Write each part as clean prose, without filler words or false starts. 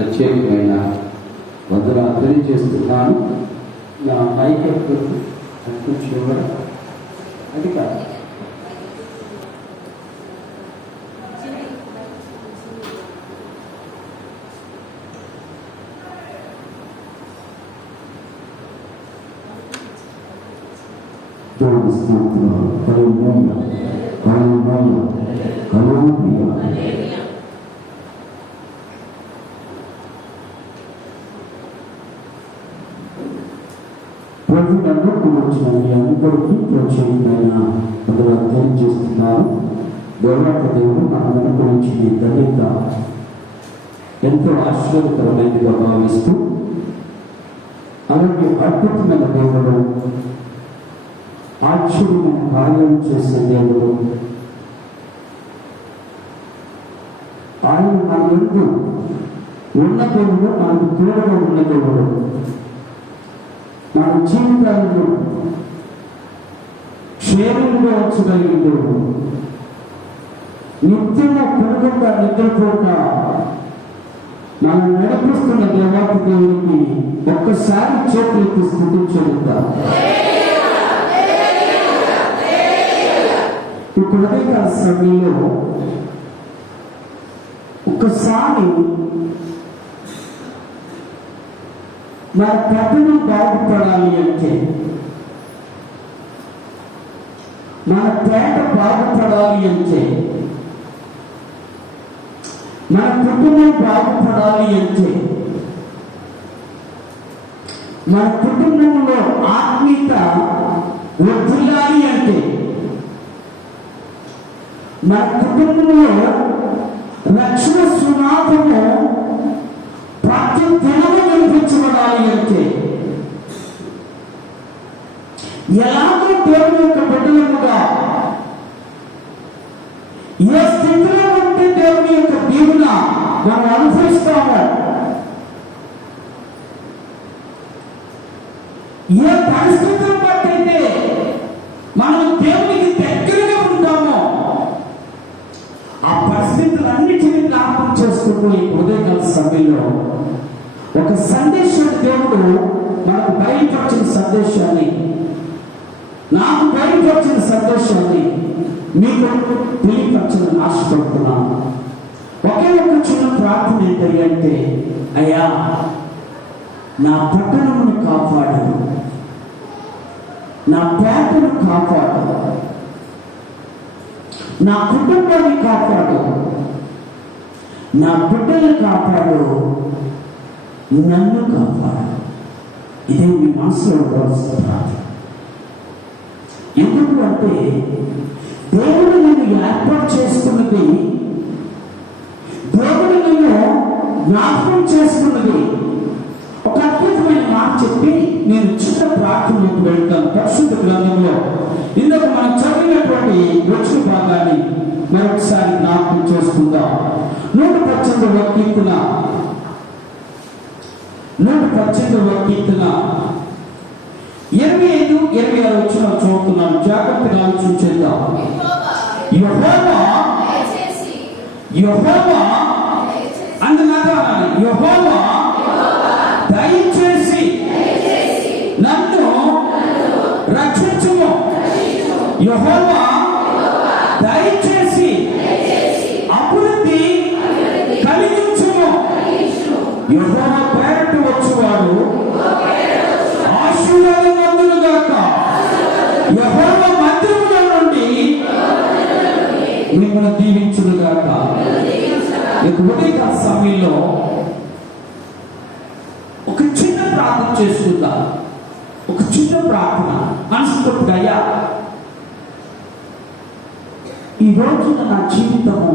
ప్రత్యేకమైన వందనాలు తెలియజేస్తున్నాను. నా మైక్ అనిపించేవాడు అది కాదు. ప్రభుత్వంలోకి వచ్చిన మీ అందరికీ ప్రత్యేకమైన వందనాలు తెలియజేస్తున్నాను. దేవత దేవుడు మన గురించి ధన్యత ఎంతో ఆశ్చర్యకరమైనదిగా భావిస్తూ, అలాగే అద్భుతమైన దేవుడు, ఆశ్చర్యమైన కార్యం చేసే దేవుడు, ఆయన మన యందు ఉన్న దేవుడు, మనకు తోడుగా ఉన్న దేవుడు, మన జీవితాలను క్షేమంగా ఉంచగలిగిన దేవుడు, నిత్యము పెరుగుగా నిద్రపోక నన్ను నడిపిస్తున్న దేవాతి దేవుడికి ఒక్కసారి చేతులెత్తి స్థుతించగలుగుతా. ఇప్పుడు ఉదయకాల సమయంలో ఒక్కసారి మన పట్టణం బాగుపడాలి అంటే, మన పేట బాగుపడాలి అంటే, మన కుటుంబం బాగుపడాలి అంటే, మన కుటుంబంలో ఆత్మీయత వృద్ధిల్లాలి అంటే, మన కుటుంబంలో రక్షణ సునాదము ప్రతి దినము వినిపించబడాలి అంటే, ఎలాగో దేవుని యొక్క బిడ్డలముగా ఏ స్థితిలో ఉంటే దేవుని యొక్క దీవెన మనం అనుభవిస్తామో, ఏ పరిస్థితులను బట్టి అయితే మనం దేవునికి దగ్గరగా ఉంటామో, ఆ పరిస్థితులన్నిటినీ జ్ఞాపకం చేసుకుంటూ ఈ ఉదయకాల సమయంలో ఒక సందేశం దేవుడు మనకు బయలుపరిచిన సందేశాన్ని, నాకు బయలుపరిచిన సందేశాన్ని మీకు తెలియపరచాలని ఆశపడుతున్నాను. ఒకే ఒక చిన్న ప్రార్థన ఏంటంటే, అయ్యా నా పట్టణమును కాపాడు, నా పేటను కాపాడు, నా కుటుంబాన్ని కాపాడు, నా బిడ్డలను కాపాడు, నన్ను కాపాడు. ఇదే మీ మనసులో ఉండవలసిన ప్రార్థన. ఎందుకు అంటే, దేవుడు నేను ఏర్పాటు చేసుకున్నది, దేవుడు నేను జ్ఞాపకం చేసుకున్నది. ఒక అద్భుతమైన మాట చెప్పి నేను చిన్న ప్రార్థనలోకి వెళ్తాను. పరిశుద్ధ గ్రంథంలో ఇందుకు మనం చదివినటువంటి వచ్చిన భాగాన్ని మరొకసారి జ్ఞాపకం చేసుకుందాం. 118వ కీర్తన 25, 26 వచ్చిన చూస్తున్నాను. జాగ్రత్తగా ఆలోచించేద్దాం. యెహోవా అందునాలి, యెహోవా దయచేసి నన్ను రక్షించుము, యెహోవా దయచేసి అభివృద్ధి కలిగించుము, యెహోవా పేరట వచ్చువాడు ఆశీర్వాదవంతులుగాక, యెహోవా మందిరములో నుండి మిమ్మల్ని దీవించునుగాక. ఇక ఉదయకాల సమయంలో ఒక చిన్న ప్రార్థన చేసుకుందాం. ఒక చిన్న ప్రార్థన మనసుకొట్టుగా, అయ్యా ఈ రోజున నా జీవితము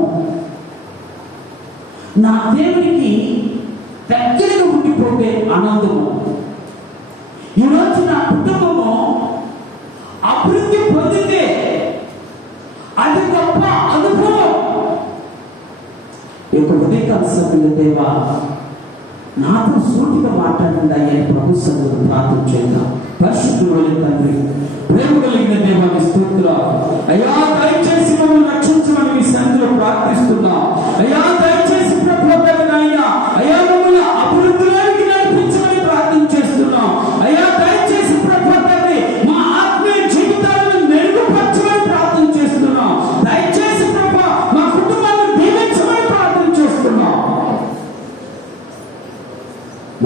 నా దేవునికి దగ్గరగా ఉండిపోతే ఆనందము, ఈరోజు నా కుటుంబము అభివృద్ధి పొందితే అది గొప్ప అనుభవం. ఈ ఉదయకాల సమయంలో దేవా నాతో సూటిగా మాట్లాడండి అయ్యా, ప్రభు సన్నిధిలో ప్రార్థన చేద్దాం. పరిశుద్ధుడైన తండ్రి, ప్రేమ కలిగిన దేవాన్ని స్తోత్రం. అయ్యా దయచేసి మమ్మల్ని రక్షించమని మీ సన్నిధిలో ప్రార్థిస్తున్నాం. అయ్యా దయచేసి ప్రభుత్వ అయ్యా మమ్మల్ని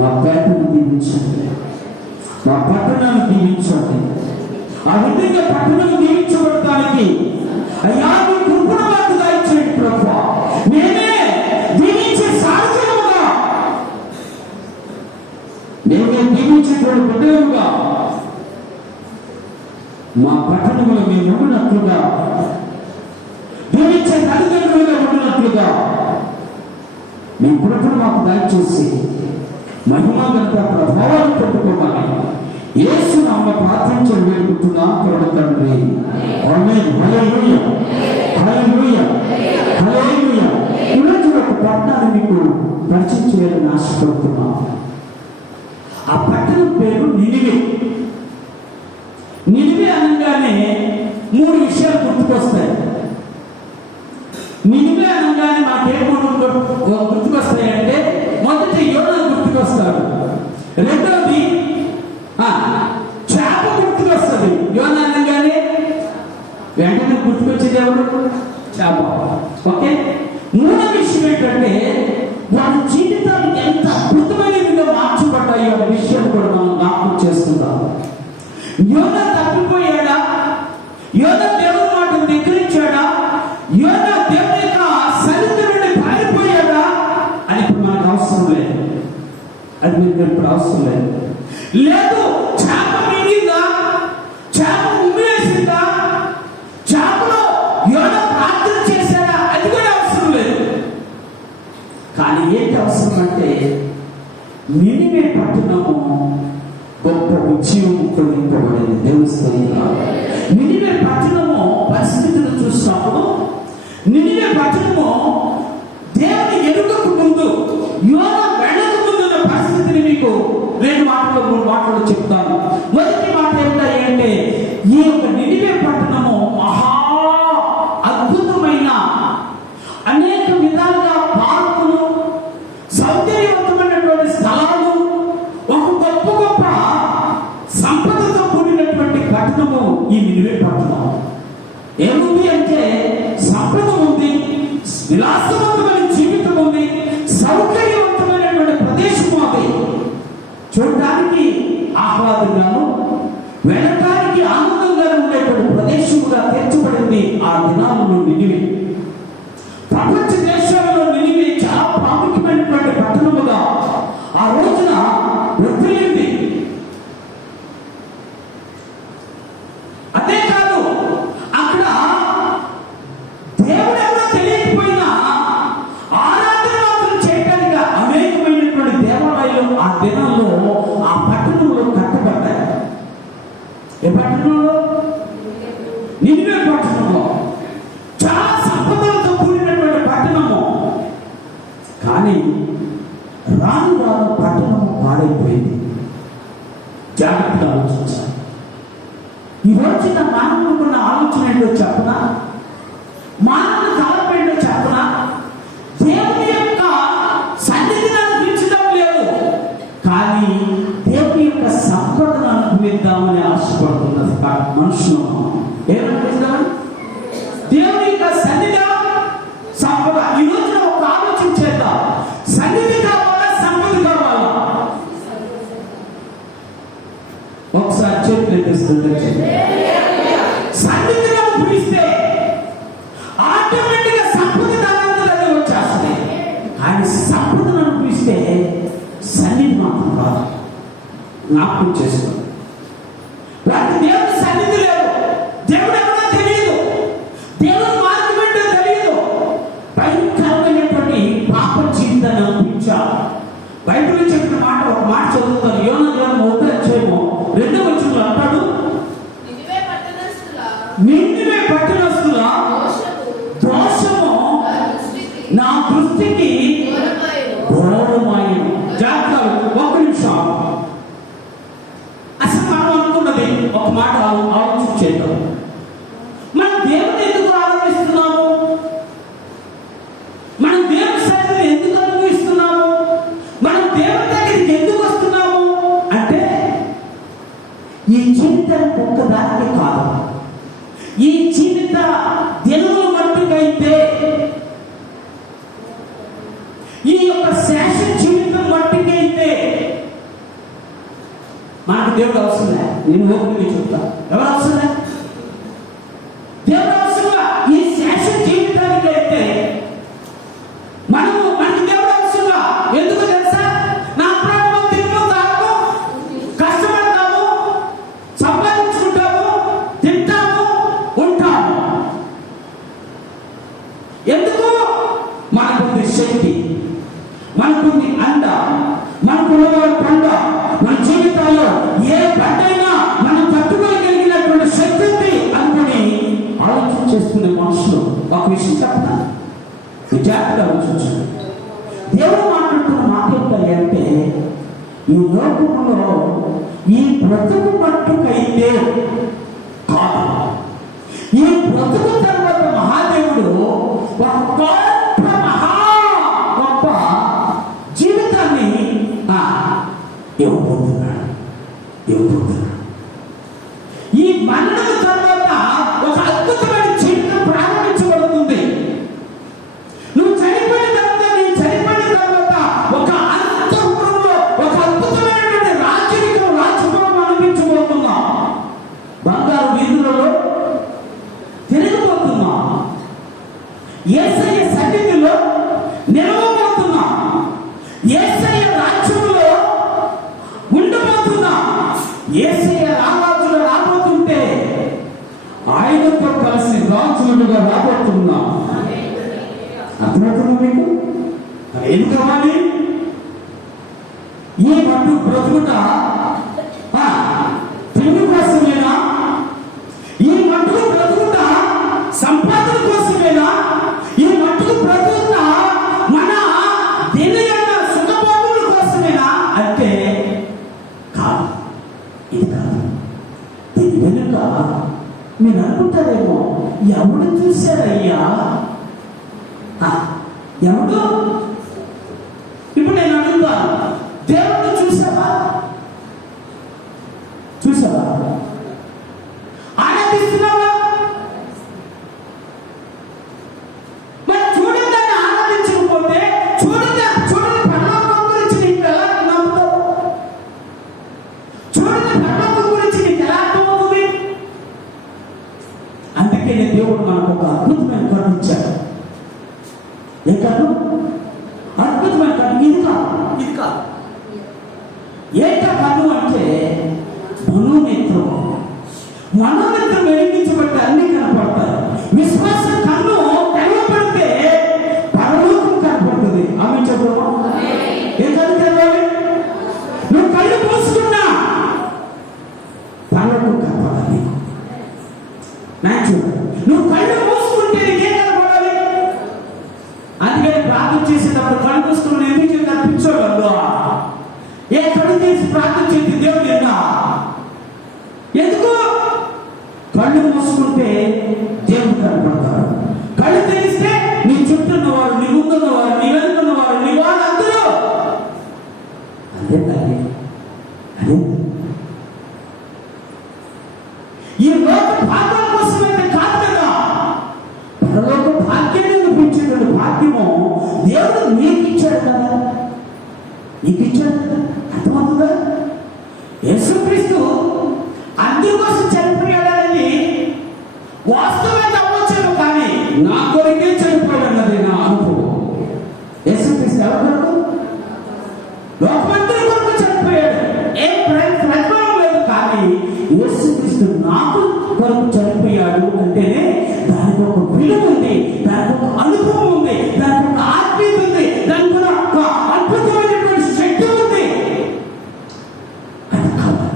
మా పేటను దీవించండి, మా పట్టణాన్ని దీవించండి. ఆ విధంగా పట్టణం దీవించబడటానికి అయ్యా మీ కృపను మాకు దయచేయండి ప్రభువా. నేనే దీవించే సాధ్యముగా, నేనే దీవించేటువంటి బిడ్డలుగా మా పట్టణంలో మేము ఉండినట్లుగా, దీవించే తల్లిదండ్రులుగా ఉండినట్లుగా మీ కృపను మాకు దయచేసి మహిమా ఘనత ప్రభావాలు పెట్టుకోవాలి. యేసు నామమున ప్రార్థించి వేడుకుంటున్నాం పరమ తండ్రి. ఆమేన్. హల్లెలూయా, హల్లెలూయా, హల్లెలూయా. ఈరోజు ఒక పట్టణాన్ని మీకు పరిచయం చేయాలని ఆశపడుతున్నాం. ఆ పట్టణం పేరు నినివే. నినివే అనగానే 3 విషయాలు గుర్తుకొస్తాయి. నినివే అనగానే మాకేం గుర్తుకొస్తాయంటే, మొదటి యోనా గుర్తుకొస్తాడు, రెండవది చేప గుర్తుకొస్తుంది. యోనా అనగానే వెంటనే గుర్తుకొచ్చేది ఎవరు? చేప. ఓకే. మూడో విషయం ఏంటంటే వాళ్ళ జీవితాలు ఎంత అద్భుతమైనవిగా మార్చబడ్డాయో అనే విషయం కూడా మనం జ్ఞాపకం చేస్తున్నాం. యోనా తప్పిపోయాడా? యోనా దేవుని మాటను ధిక్కరించాడా? యోనా దేవుని యొక్క సన్నిధి నుండి పారిపోయాడా అని ఇప్పుడు మనకు అవసరం లేదు. అది మీకు ఇప్పుడు అవసరం లేదు. లేదు, చేప మింగిందా? చేప ఉమ్మేసిందా? చేపలో యోనా ప్రార్థన చేశాడా? అది కూడా అవసరం లేదు. కానీ ఏంటి అవసరం అంటే, నినివే పట్టణము గొప్ప ఉద్యమంతో నింపబడింది. దేవుని స్తోత్రం. నినివే పట్టణము పరిస్థితులు చూసినప్పుడు, నినివే పట్టణము దేవుని ఎరుకకు ముందు, యోనా వెళ్ళక ముందు ఉన్న పరిస్థితిని మీకు 2 మాటలు 3 మాటలు చెప్తాను. మొదటి మాట ఏమిటంటే, ఈ యొక్క నినివే పట్టణము మహా అద్భుతమైన అనేక విధాలుగా పార్కులు, సౌందర్యవంతమైనటువంటి స్థలాలు, ఒక గొప్ప గొప్ప సంపదతో కూడినటువంటి పట్టణము ఈ నినివే పట్టణం. ఏముంది అంటే సంపద ఉంది, విలాసవంతమైన జీవితం ఉంది, సౌకర్యవంతమైనటువంటి ప్రదేశం అది. చూడటానికి ఆహ్లాదంగాను, వెళ్ళటానికి ఆనందంగాను ఉండేటువంటి ప్రదేశముగా తీర్చబడింది ఆ దినాలలో నినివే. ప్రపంచ దేశాలలో నినివే చాలా ప్రాముఖ్యమైనటువంటి పట్టణముగా ఆ రోజున వర్ధిల్లింది. అదే కాదు, అక్కడ దేవుడెవరో తెలియకపోయినా ఆరాధన మాత్రం చేయడానికి అనేకమైనటువంటి దేవాలయాలు ఆ దినాల్లో ఆ పట్టణంలో కట్టబడ్డాయి. ఏ పట్టణంలో? నినివే పట్టణంలో. చాలా సంపదలతో కూడినటువంటి పట్టణము. కానీ రాను రాను పట్టణము పాడైపోయింది. జాగ్రత్తగా ఆలోచించాలి. ఈ రోజున మానవుకున్న ఆలోచన ఏంటో చెప్పనా? మానవుని తలపు ఏంటో చెప్పనా? దేవుని యొక్క సన్నిధిని అనుభవించడం లేదు, కానీ దేవుని యొక్క సంపదను అనుభవిద్దామని ఆశపడుతున్నది మనుషులు. ఏమనుకుంటున్నాను? దేవుని యొక్క సన్నిధి, సంపద. ఈ రోజున ఒక ఆలోచన చేద్దాం. సన్నిధి కావాలా, సంపద కావాలా? ఒకసారి చేతులు ఎత్తేస్తుంది. సన్నిధిని అనుభవిస్తే ఆటోమేటిక్ గా సంపద దానంతరం వచ్చేస్తుంది. కానీ సంపదను అనుభవిస్తే సన్నిధి మాత్రం రాదు. జ్ఞాపకం చేసుకోండి. వారికి దేవుని సన్నిధి లేదు, దేవుడు ఎవరో తెలియదు, దేవుని మార్గం ఏంటో తెలియదు. భయంకరమైనటువంటి పాప జీవితాన్ని అనుభవించాలి. బైబిల్లో చెప్పిన మాట, ఒక మాట చదువుతాను. యోనా గ్రంథం 1వ అధ్యాయము 2వ వచనంలో అంటాడు, నినివే పట్టణస్థుల దోషము నా దృష్టికి ఘోరమాయను. జాగ్రత్త. ఒక్క నిమిషం. అసలు మనం అనుకున్నది ఒక మాట ఆలోచన చేద్దాం. మనం దేవుని ఎందుకు ఆరాధిస్తున్నాము? మనం దేవుని సన్నిధిని ఎందుకు అనుభవిస్తున్నాము? మనం దేవుని దగ్గరికి ఎందుకు వస్తున్నాము అంటే, ఈ జీవితానికి ఒక్కదానికి కాదు, ఈ జీవిత దినముల మట్టుకైతే, ఈ యొక్క శేష జీవితం మట్టుకైతే నాకు దేవుడు అవసరంలే. నేను ఓపెన్గా చెప్తా, ఎవరు అవసరంలే? దేవుడు అవసరంగా. ఈ శాశ్వత జీవితానికి అయితే మనకి దేవుడు అవసరంగా. ఎందుకు తెలుసా? నా ప్రాణం తిరుగుతాము, కష్టపడతాము, సంపాదించుకుంటాము, తింటాము, ఉంటాము. ఎందుకు? మనకుంది శక్తి, మనకుంది అండ, మనకున్న పంట. మన జీవితాల్లో ఏ పంటైనా మనం తట్టుకోగలిగినటువంటి శక్తి ఉంది అనుకుని ఆలోచన చేసుకునే మనుషులు ఒక విషయం చెప్పనా? విచారంగా ఆలోచించండి. దేవుడు మాట్లాడుతున్న మాట ఏంటంటే, ఈ లోకంలో ఈ బ్రతుకు మట్టుకైతే కాదు, ఈ బ్రతుకు తర్వాత మహాదేవుడు ఒక గొప్ప జీవితాన్ని ఇవ్వబోతున్నాడు. ఈ మరణం తర్వాత ఒక అద్భుతమైన జీవితం ప్రారంభించబడుతుంది. నువ్వు చనిపోయిన తర్వాత, నేను చనిపోయిన తర్వాత ఒక అంతఃపురంలో ఒక అద్భుతమైనటువంటి రాజ్యం అనిపించబోతున్నాం. బంగారు వీధులలో తిరగబోతున్నాం. యేసయ్య సన్నిధిలో నిలవబోతున్నాం. యేసయ్య రాజ్యంలో ఉండబోతున్నాం. యేసయ్య రాజులు రాబోతుంటే ఆయనతో కలిసి రాజులుగా రాబోతున్నాం. అర్థమవుతుందా మీకు? ఏం కావాలి? ఈ పట్టు బ్రతుకుట తిండి కోసమేనా? ఈ మట్టుకు బ్రతుకుట సంపాదన కోసమేనా? ఈ మట్టుకు బ్రతుకుట మన దినయన సుఖభోగుల కోసమేనా అంటే కాదు. ఇది కాదు. దీని వెనుక మీరు అనుకుంటారేమో, ఎవడు చూశారయ్యా? ఎవడు? ఇప్పుడు నేను అడుగుతాను, దేవుడు చూసావా? ఆనందిస్తున్నావా? మరి చూడండి, దాన్ని ఆనందించకపోతే చూడండి పరలోకం గురించి నీకు ఎలా నమ్ముతావు? చూడండి పరలోకం గురించి నీకు ఎలా అర్థమవుతుంది? అందుకే దేవుడు మనకు ఒక అద్భుతమైన కన్ను ఇచ్చాడు. ఏ కన్ను? అద్భుతమైన కన్ను. ఇది కాదు. ఏంట కన్ను అంటే మనోనేత్రం వెలిగించబట్టి అన్ని కనపడతాయి. విశ్వాస కన్ను తెరవబడితే పరలోకం కనపడుతుంది. ఆమె చెప్పమ్మా, ఏ కన్ను తెరవాలి? నువ్వు కళ్ళు మూసుకున్నా పరలోకం కనపడాలి. నువ్వు కళ్ళు మూసుకుంటే నీకేం కనపడాలి? అందుకని ప్రార్థన చేసేటప్పుడు కళ్ళు మూసుకుని ఎందుకు కనిపించోళ్ళు? ఏ కళ్ళు తీసి ప్రార్థన చేసి దేవుడు తిన్నా? ఎందుకు? కళ్ళు మూసుకుంటే దేవుడు కనపడతాడు. కళ్ళు తెరిస్తే నీ చుట్టూ ఉన్నవారు, నీ ముందున్నవారు, నీ వెనుకున్నవారు, నీ వాళ్ళందరూ అదే. ఈ లోక భాగ్యం కోసమైతే కాదు కదా. పరలోక భాగ్యాన్ని అనిపించేటువంటి భాగ్యము దేవుడు నీకు ఇచ్చాడు కదా. అర్థమవుతుందా? యేసుక్రీస్తు అందుకోసం చనిపోయాడని వాస్తవమైన అవ్వచ్చేమో, కానీ నా కొరకే చనిపోయాడన్నది నా అనుభవం. యేసుక్రీస్తు ఎవరు? లోకమందరి కొరకు చనిపోయాడు. ఏం ప్రతిఫలం లేదు, కానీ యేసుక్రీస్తు నాకు కొరకు చనిపోయాడు అంటేనే దానికి ఒక విలువ ఉంది, దానికి ఒక అనుభవం ఉంది, దానికి ఒక ఆత్మీయత ఉంది, దానికి ఒక అద్భుతమైనటువంటి శక్తి ఉంది. అది కావాలి.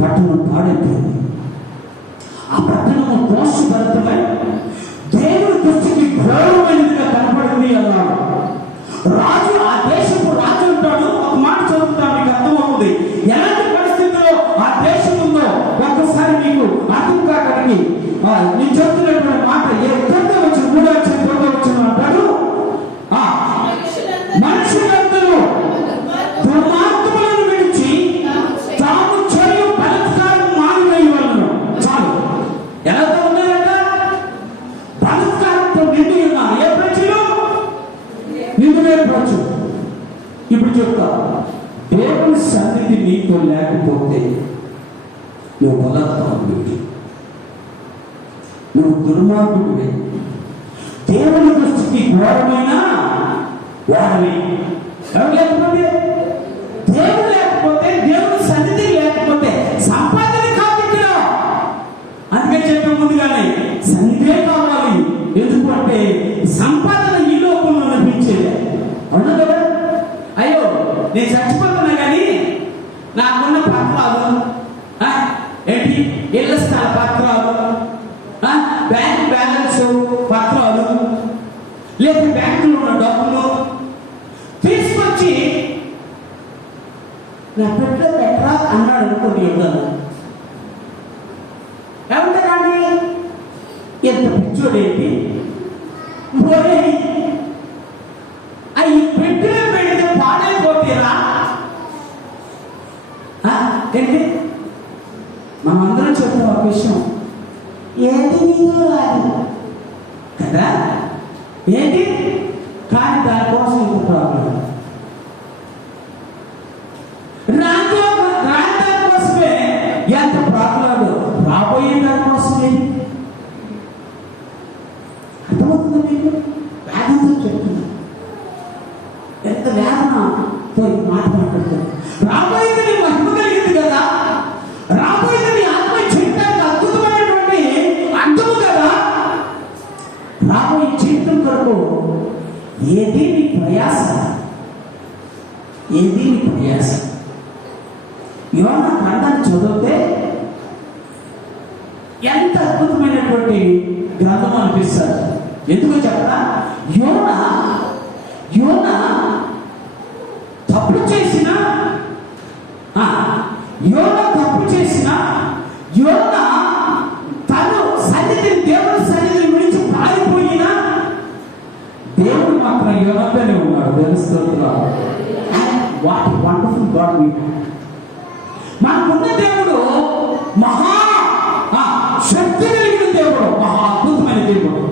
పట్టణం పాడైపోయింది. ఆ పట్టణము దోషభరితమై దేవుని దృష్టికి ఘోరమైనదిగా కనపడింది అన్నాడు. రాజు, ఆ దేశపు రాజు ఉంటాడు. ఒక మాట చదువుతాను, మీకు అర్థమవుతుంది ఎలాంటి పరిస్థితుల్లో ఆ దేశం ఉందో. ఒక్కసారి మీకు అర్థం కాకడానికి నేను చెప్తున్నటువంటి మాట వచ్చిన 3 వచ్చిన అంటాడు, మనుషులందరూ దుర్మార్గములను విడిచి తాము చేయు బలత్కారం మానివేయవలెను. చాలు. ఎలా ఉన్నారంట? బలత్కారంతో నిండి ఉన్నారు. ఏ ప్రజలు? నిండిన ప్రజలు. ఇప్పుడు చెప్తా, దేవుని సన్నిధి నీతో లేకపోతే నువ్వు బలత్వాన్ని, నువ్వు దుర్మార్గుడివే, దేవుని దృష్టికి ఘోరమైన వాడివి. లేకపోతే దేవుడు లేకపోతే, దేవుని సన్నిధి లేకపోతే సంపాదన కాదు ఇక్కడ. అందుకే చెప్పే ముందుగానే సన్నిధే కావాలి. ఎందుకంటే సంపాదన ఈ లోకంలో లభించేది. అవునా కదా? అయ్యో నేను చచ్చిపోతున్నా కానీ నాకున్న పత్రాలు ఏంటి, ఇళ్ల స్థల పత్రాలు, బ్యాంక్ బ్యాలెన్స్ పత్రాలు, లేదా బ్యాంకులో ఉన్న డబ్బులు తీసుకొచ్చి నా పెట్టలో పెట్టరా అన్నాడు అనుకోండి. ఏమంటారండి, ఎంత పిచ్చోడేంటి, అవి పెట్టిలో పెడితే పాడైపోతేరా ఏంటి? మనమందరం చెప్తాం ఒక విషయం, ఏంటి రాదు కదా, ఏంటి కానీ దానికోసం ఇంత ప్రాబ్లం. రాని దానికోసమే ఎంత ప్రాబ్లాలు, రాబోయే దానికోసమే. అర్థమవుతుందా మీకు? వేదంతో చెప్తున్నా, ఎంత వేదనతో మాట మాట్లాడుతుంది. రాబోయేది నీ మహిమ కలిగింది కదా, రాబోయేది నీ ఆత్మ చేయడానికి అద్భుతమైనటువంటి అర్థము కదా. రాబోయే జీవితం కొరకు ఏది నీ ప్రయాస, ఏది నీ ప్రయాస. యోనా గ్రంథాన్ని చదివితే ఎంత అద్భుతమైనటువంటి గ్రంథం అనిపిస్తారు. ఎందుకో చెప్పరా, యోనా తప్పు చేసిన యోనా తను సన్నిధిని, దేవుని సన్నిధిని విడిచి పారిపోయినా దేవుడు మాత్రం యోనాతోనే ఉన్నాడు. తెలుస్తుందా? What wonderful God we have. మనకున్న దేవుడు మహా శక్తి కలిగిన దేవుడు, మహా అద్భుతమైన దేవుడు.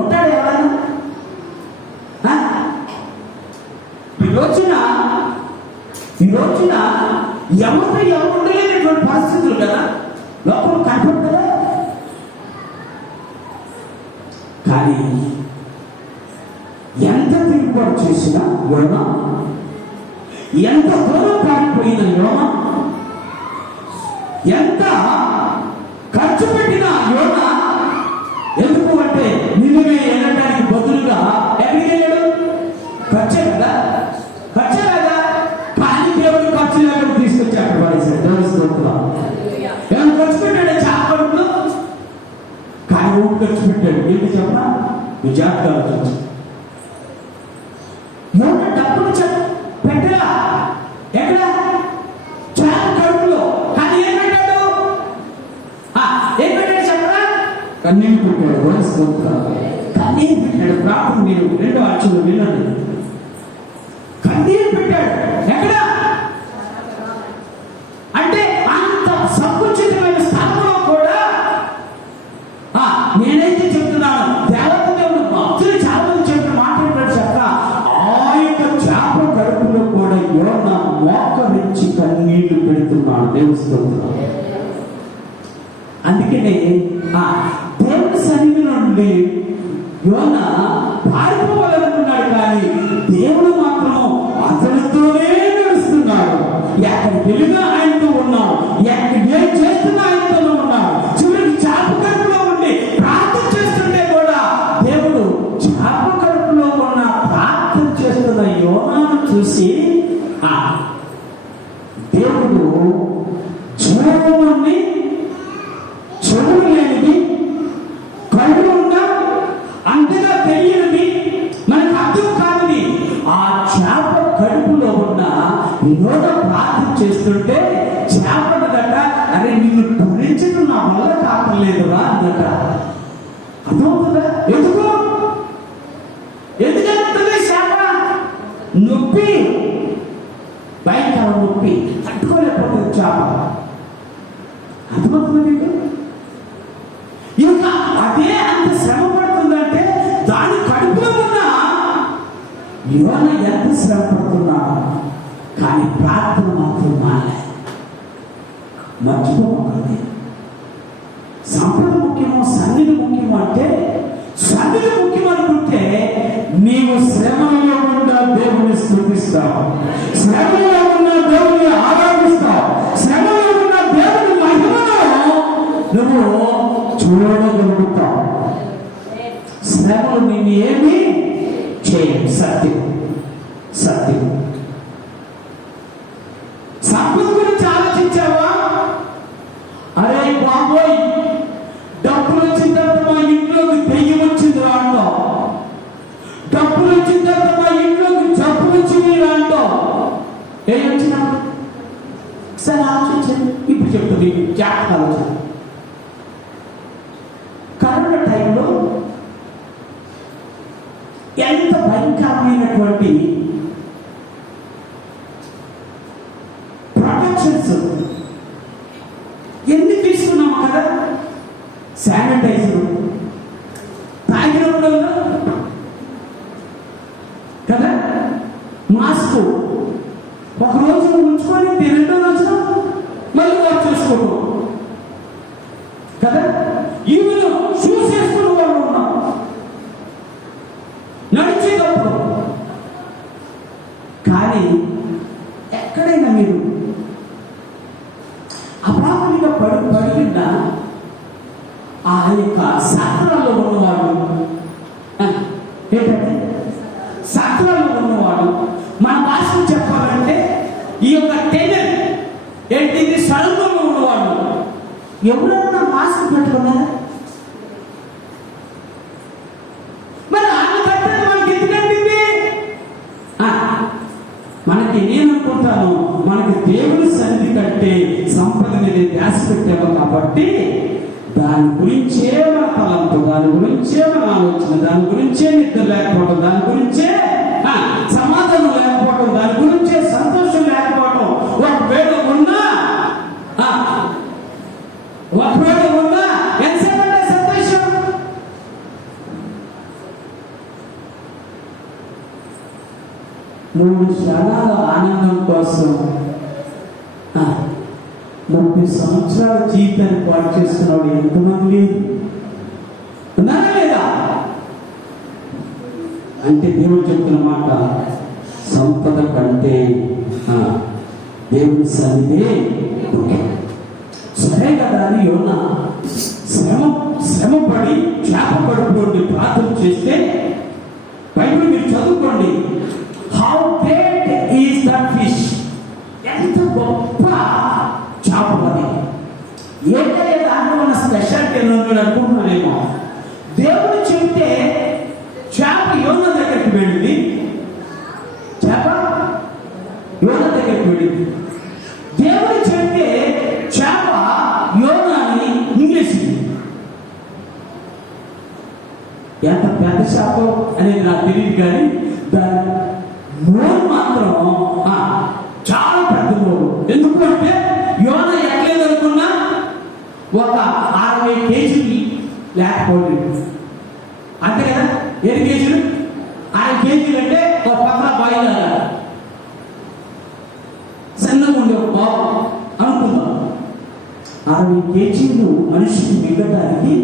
ఉంటాడు ఎవరైనా? ఈ రోజున ఎవరు ఉండలేనటువంటి పరిస్థితులు కదా లోపల కనపడతారా? కానీ ఎంత తిరుగుబాటు చేసినా యోనా, ఎంత దూరం పారిపోయిన యోనా, ఎంత ఖర్చు పెట్టిన యోనా, ఎందుకు అంటే నిన్నమే వెళ్ళడానికి బదులుగా ఎక్కడికి వెళ్ళాడు? ఖర్చే కదా, కానీ దేవుడు ఖర్చు లేకుండా తీసుకొచ్చి అక్కడ పడేశాడు. ఏమైనా ఖర్చు పెట్టాడు చేపలు, కానీ ఊరు ఖర్చు పెట్టాడు. ఏంటి చెప్పా, నువ్వు జాగ్రత్తగా చూసి డబ్బులు పెట్టరా ఎక్కడ? చేప కడుపులో. కానీ ఏం పెట్టాడు చెప్పరా? కన్నీళ్ళు పెట్టాడు. కన్నీరు పెట్టాడు. ప్రార్థన మీరు 2వ అక్షరం వినండి. కన్నీరు పెట్టాడు. ఎక్కడ అంటే అంత సంకుచితమైన స్థలంలో కూడా నేనైతే చెప్తున్నాను, దేవతదేవుడు భక్తులు చాలా మంది చెప్పిన మాట్లాడాడు చక్క. ఆ యొక్క చేప కడుపులో కూడా యోనా మోకరించి కన్నీళ్లు పెడుతున్నాడు. దేవుడు. అందుకనే దేవుని సన్నిధి నుండి యోనా పారిపోవాలనుకున్నాడు, కానీ దేవుడు మాత్రం అతనితోనే నడుస్తున్నాడు. ఎక్కడికి వెళ్ళినా ఆయనతో ఉన్నాడు, ఎక్కడికి ఏం చేస్తున్నా ఆయనతోనే ఉన్నాడు. చివరికి చేప కడుపులో ఉండి ప్రార్థన చేస్తుంటే కూడా దేవుడు చేప కడుపులో ఉన్న ప్రార్థన చేస్తున్న యోనాను చూసి దేవుడు చూడని, చెవులు లేనిది, కళ్ళు ఉన్నా అంతగా తెలియనిది, మనకు అర్థం కానిది ఆ చేప కడుపులో ఉన్న యోనా ప్రార్థన చేస్తుంటే చేపదట, అరే నిన్ను భరించడం నా వల్ల కాకలేదురా అందట. అర్థమవుతుందా? ఎందుకంటే చేప నొప్పి, భయంకర నొప్పి తట్టుకోలేకపోతుంది చేప. అర్థమవుతుంది మీకు? ఇంకా అదే అంత శ్రమ పడుతుందంటే దాని కడుపులో ఉన్న యోనా ఎంత శ్రమ పడుతున్నా. కానీ ప్రార్థన మాత్రం మాలే. మర్చిపోకండి, సంపద ముఖ్యమో సన్నిధి ముఖ్యమో అంటే, సన్నిధి ముఖ్యం అనుకుంటే నీవు శ్రమలో ఉన్న దేవుని స్తుతిస్తావు, శ్రమలో ఉన్న దేవుని ఆరాధిస్తావు, శ్రమలో ఉన్న దేవుని మహిమను నువ్వు చూడగలుగుతావు. శ్రమలు నిన్ను ఏమీ చేయవు. సత్యం సత్యం. సంపద గురించి ఆలోచించావా? అరే బాబోయ్, డబ్బులు వచ్చిన తర్వాత మా ఇంట్లోకి దెయ్యం వచ్చింది అంటావు, డబ్బులు వచ్చిన తర్వాత మా ఇంట్లోకి జబ్బు వచ్చింది అంటావు. ఏం వచ్చినప్పుడు సరే ఆలోచించండి. ఇప్పుడు చెప్తుంది జాగ్రత్త ఆలోచన. కరోనా టైంలో ఎంత భయంకరమైనటువంటి ప్రొటెక్షన్స్ ఎన్ని తీసుకున్నాము కదా. శానిటైజర్ తాగినప్పుడల్లా కదా, మాస్క్ ఒకరోజు ఉంచుకొని రెండో రోజున మళ్ళీ వాష్ చేసుకోవడం కదా. ఈవెన్ షూస్ వేసుకున్న వాళ్ళు ఉన్నాం నడిచేటప్పుడు. కానీ ఎక్కడైనా మీరు అపాకులుగా పడిన ఆ యొక్క శాస్త్రాల్లో ఉన్నవాడు, ఏంటంటే శాస్త్రాల్లో ఉన్నవాడు, మన భాషలో చెప్పాలంటే ఈ యొక్క టెనర్ ఏంటి, సడన్లో ఉన్నవాడు ఎవరైనా మాస్క్ పెట్టుకున్నారా? మరి ఆయన కట్టేది మనకి ఎందుకంటే మనకి నేననుకుంటాను, మనకి దేవుని సన్నిధి కంటే సంపద మీద ధ్యాస పెట్టాము కాబట్టి దాని గురించే మన తలంపు, దాని గురించే మన ఆలోచన, దాని గురించే నిద్ర లేకపోవడం, దాని గురించే సమాధానం లేకపోవడం, దాని గురించే సంతోషం లేకపోవడం. ఒకవేళ ఉన్నా ఎంతసేపు అంటే సంతోషం. మూడు క్షణాల ఆనందం కోసం 30 సంవత్సరాల జీవితాన్ని పాటు చేస్తున్నాడు ఎంతమంది ఉన్నారా లేదా? అంటే దేవుడు చెప్తున్న మాట, సంపద కంటే దేవుని సన్నిధి ముఖ్యం. సరే కదా అని యోనా శ్రమపడి చేప పడుకోండి ప్రార్థన చేస్తే, బైబిల్ మీరు చదువుకోండి, how great is that fish, ఎంత గొప్ప చేప అది. ఏంటంటే దాంట్లో ఉన్న స్పెషాలిటీ అనుకుంటున్నానేమో. దేవుడు చెప్తే చేప యోనా దగ్గరికి వెళ్ళింది, చేప యోనా దగ్గరికి వెళ్ళింది. దేవుడు చెప్తే చేప యోనాని ఇంగ్లీషింది. ఎంత పెద్ద చేప అనేది నాకు తెలియదు, కానీ దాని నోరు మాత్రం చాలా పెద్ద నోరు. ఎందుకు అంటే యోనా ఎట్లేదనుకున్నా ఒక 60 కేజీలు లేకపోలేదు, అంతే కదా. 7 కేజీలు 60 కేజీలు అంటే ఒక పక్కన బాయిల్ సన్నగా ఉండే ఒక బాబు అనుకుందాం. 60 కేజీలు మనిషికి మిగటానికి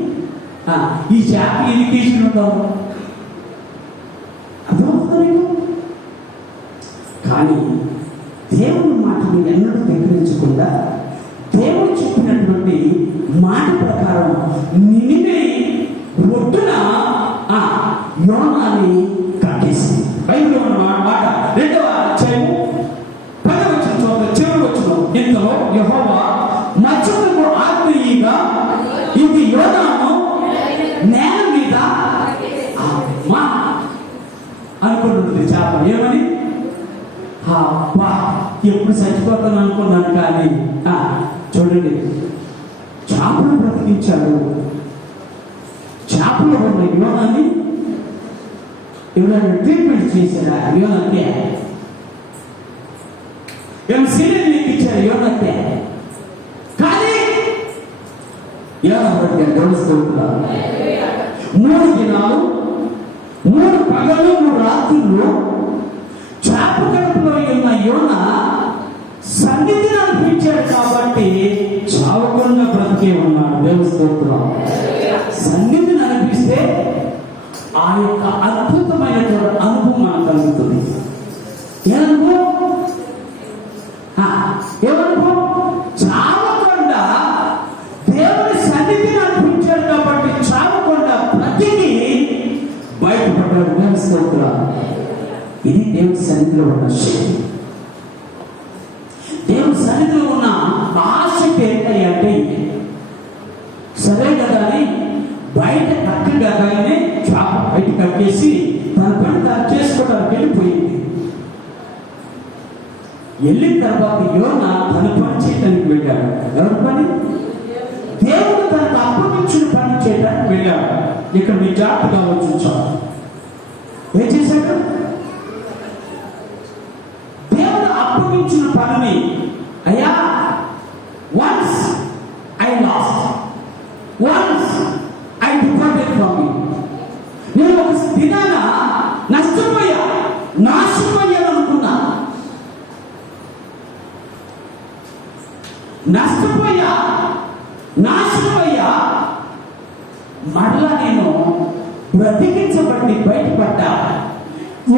ఈ చేప ఎన్ని కేజీలు ఉంటావు అర్థమవుతుంది నీకు. కానీ దేవుని మాట మీరు ఎన్నడూ దగ్గరించకుండా దేవుడు చెప్పినటువంటి మాట ప్రకారం నినివే ఒడ్డున యోనాని కట్టేసింది. బైబిల్లో ఉన్న మాట 2వ అధ్యాయము 10వ వచనం చివరి వచనం, ఇంతలో యెహోవా మత్స్యములకు ఆజ్ఞగా ఇది యోనాను నేల మీద అనుకుంటుంది చేప. ఏమని? ఎప్పుడు చచ్చిపోతాను అనుకున్నాను, కానీ చూడండి చేపలు బ్రతికించాడు. చేపలు ఉన్న యోనాన్ని ఎవరైనా ట్రీట్మెంట్ చేశారా? యోనాకే ఏం సీరియల్ ఇచ్చారు? యోనాకే. కానీ యోనా బ్రతికాడు. గౌరవిస్తున్నారు 3 దినాలు 3 పగలు 3 రాత్రులు చేప కడుపులో ఉన్న యోనా సన్నిధిని అనిపించాడు కాబట్టి చావకుండా బ్రతికే ఉన్నాడు. దేవుని స్తోత్రం. సన్నిధిని అనిపిస్తే ఆ యొక్క అద్భుతమైనటువంటి అనుభవం మనకు కలుగుతుంది. ఏమనుభవం? చావకుండా దేవుని సన్నిధిని అనిపించాడు కాబట్టి చావకుండా బ్రతికి బయటపడ్డాడు. దేవుని స్తోత్రం. ఇది దేవుని సన్నిధిలో ఉన్న శక్తి. దేవుని సన్నిధిలో ఉన్న ఆశక్తి ఏంటంటే సరే కదా అని బయట కట్టం కదానే చాప బయట కట్టేసి తన పని తను చేసుకోవడానికి వెళ్ళిపోయింది. వెళ్ళిన తర్వాత యోనా తన పని చేయడానికి వెళ్ళాడు. ఎవరి పని? దేవుడు తనకు అప్పగించిన పని చేయడానికి వెళ్ళాడు. ఇక్కడ మీ జాగ్రత్తగా ఆలోచించాలి. ఏం చేశాడు? దేవుడు అప్పగించిన పనిని, అయ్యా once I last, once I departed from you. నేను ఒక దినాన నష్టపోయా, నాశనమయ్యాను అనుకున్నా, నష్టపోయా, నాశనమయ్యా. మరలా నేను బ్రతికించబడి బయటపడ్డా.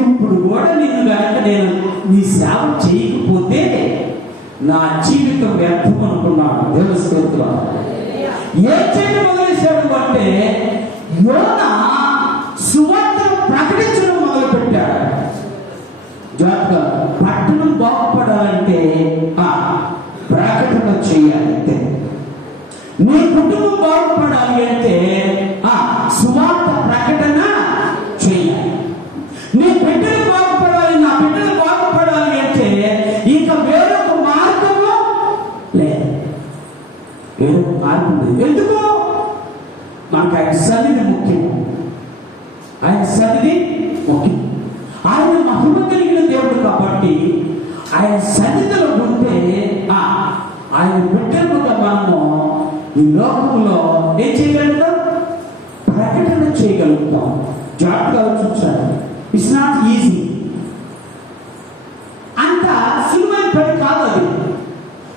ఇప్పుడు కూడా నిన్ను కనుక నేను నీ సేవ చేయకపోతే నా జీవితం వ్యర్థం అనుకున్నాను. దేవుని స్తోత్రం. ఏం చేయడం మొదలెట్టాడు అంటే యోనా సువార్తను ప్రకటించడం మొదలు పెట్టాడు. జాగ్రత్త. పట్టణం బాగుపడాలంటే ప్రకటన చేయాలంటే, నీ కుటుంబం బాగుపడాలి అంటే సువార్త ప్రకటన చేయాలి. నీ బిడ్డలు బాగుపడాలి, నా బిడ్డలు బాగుపడాలి అంటే ఇక వేరొక మార్గము లేదు. వేరొక మార్గం లేదు. ఎందుకు? మనకు ఆయన సన్నిధి ముఖ్యం. ఆయన సన్నిధి ముఖ్యం. ఆయన మహిమ కలిగిన దేవుడు కాబట్టి ఆయన సన్నిధిలో ఉంటే ఆయన బిడ్డలుగా మనము ఈ లోకంలో ఏం చేయగలుగుతాం? ప్రకటన చేయగలుగుతాం. జాగ్రత్తగా ఆలోచించాలి. It's not easy. అంత సులువైన పని కాదు అది.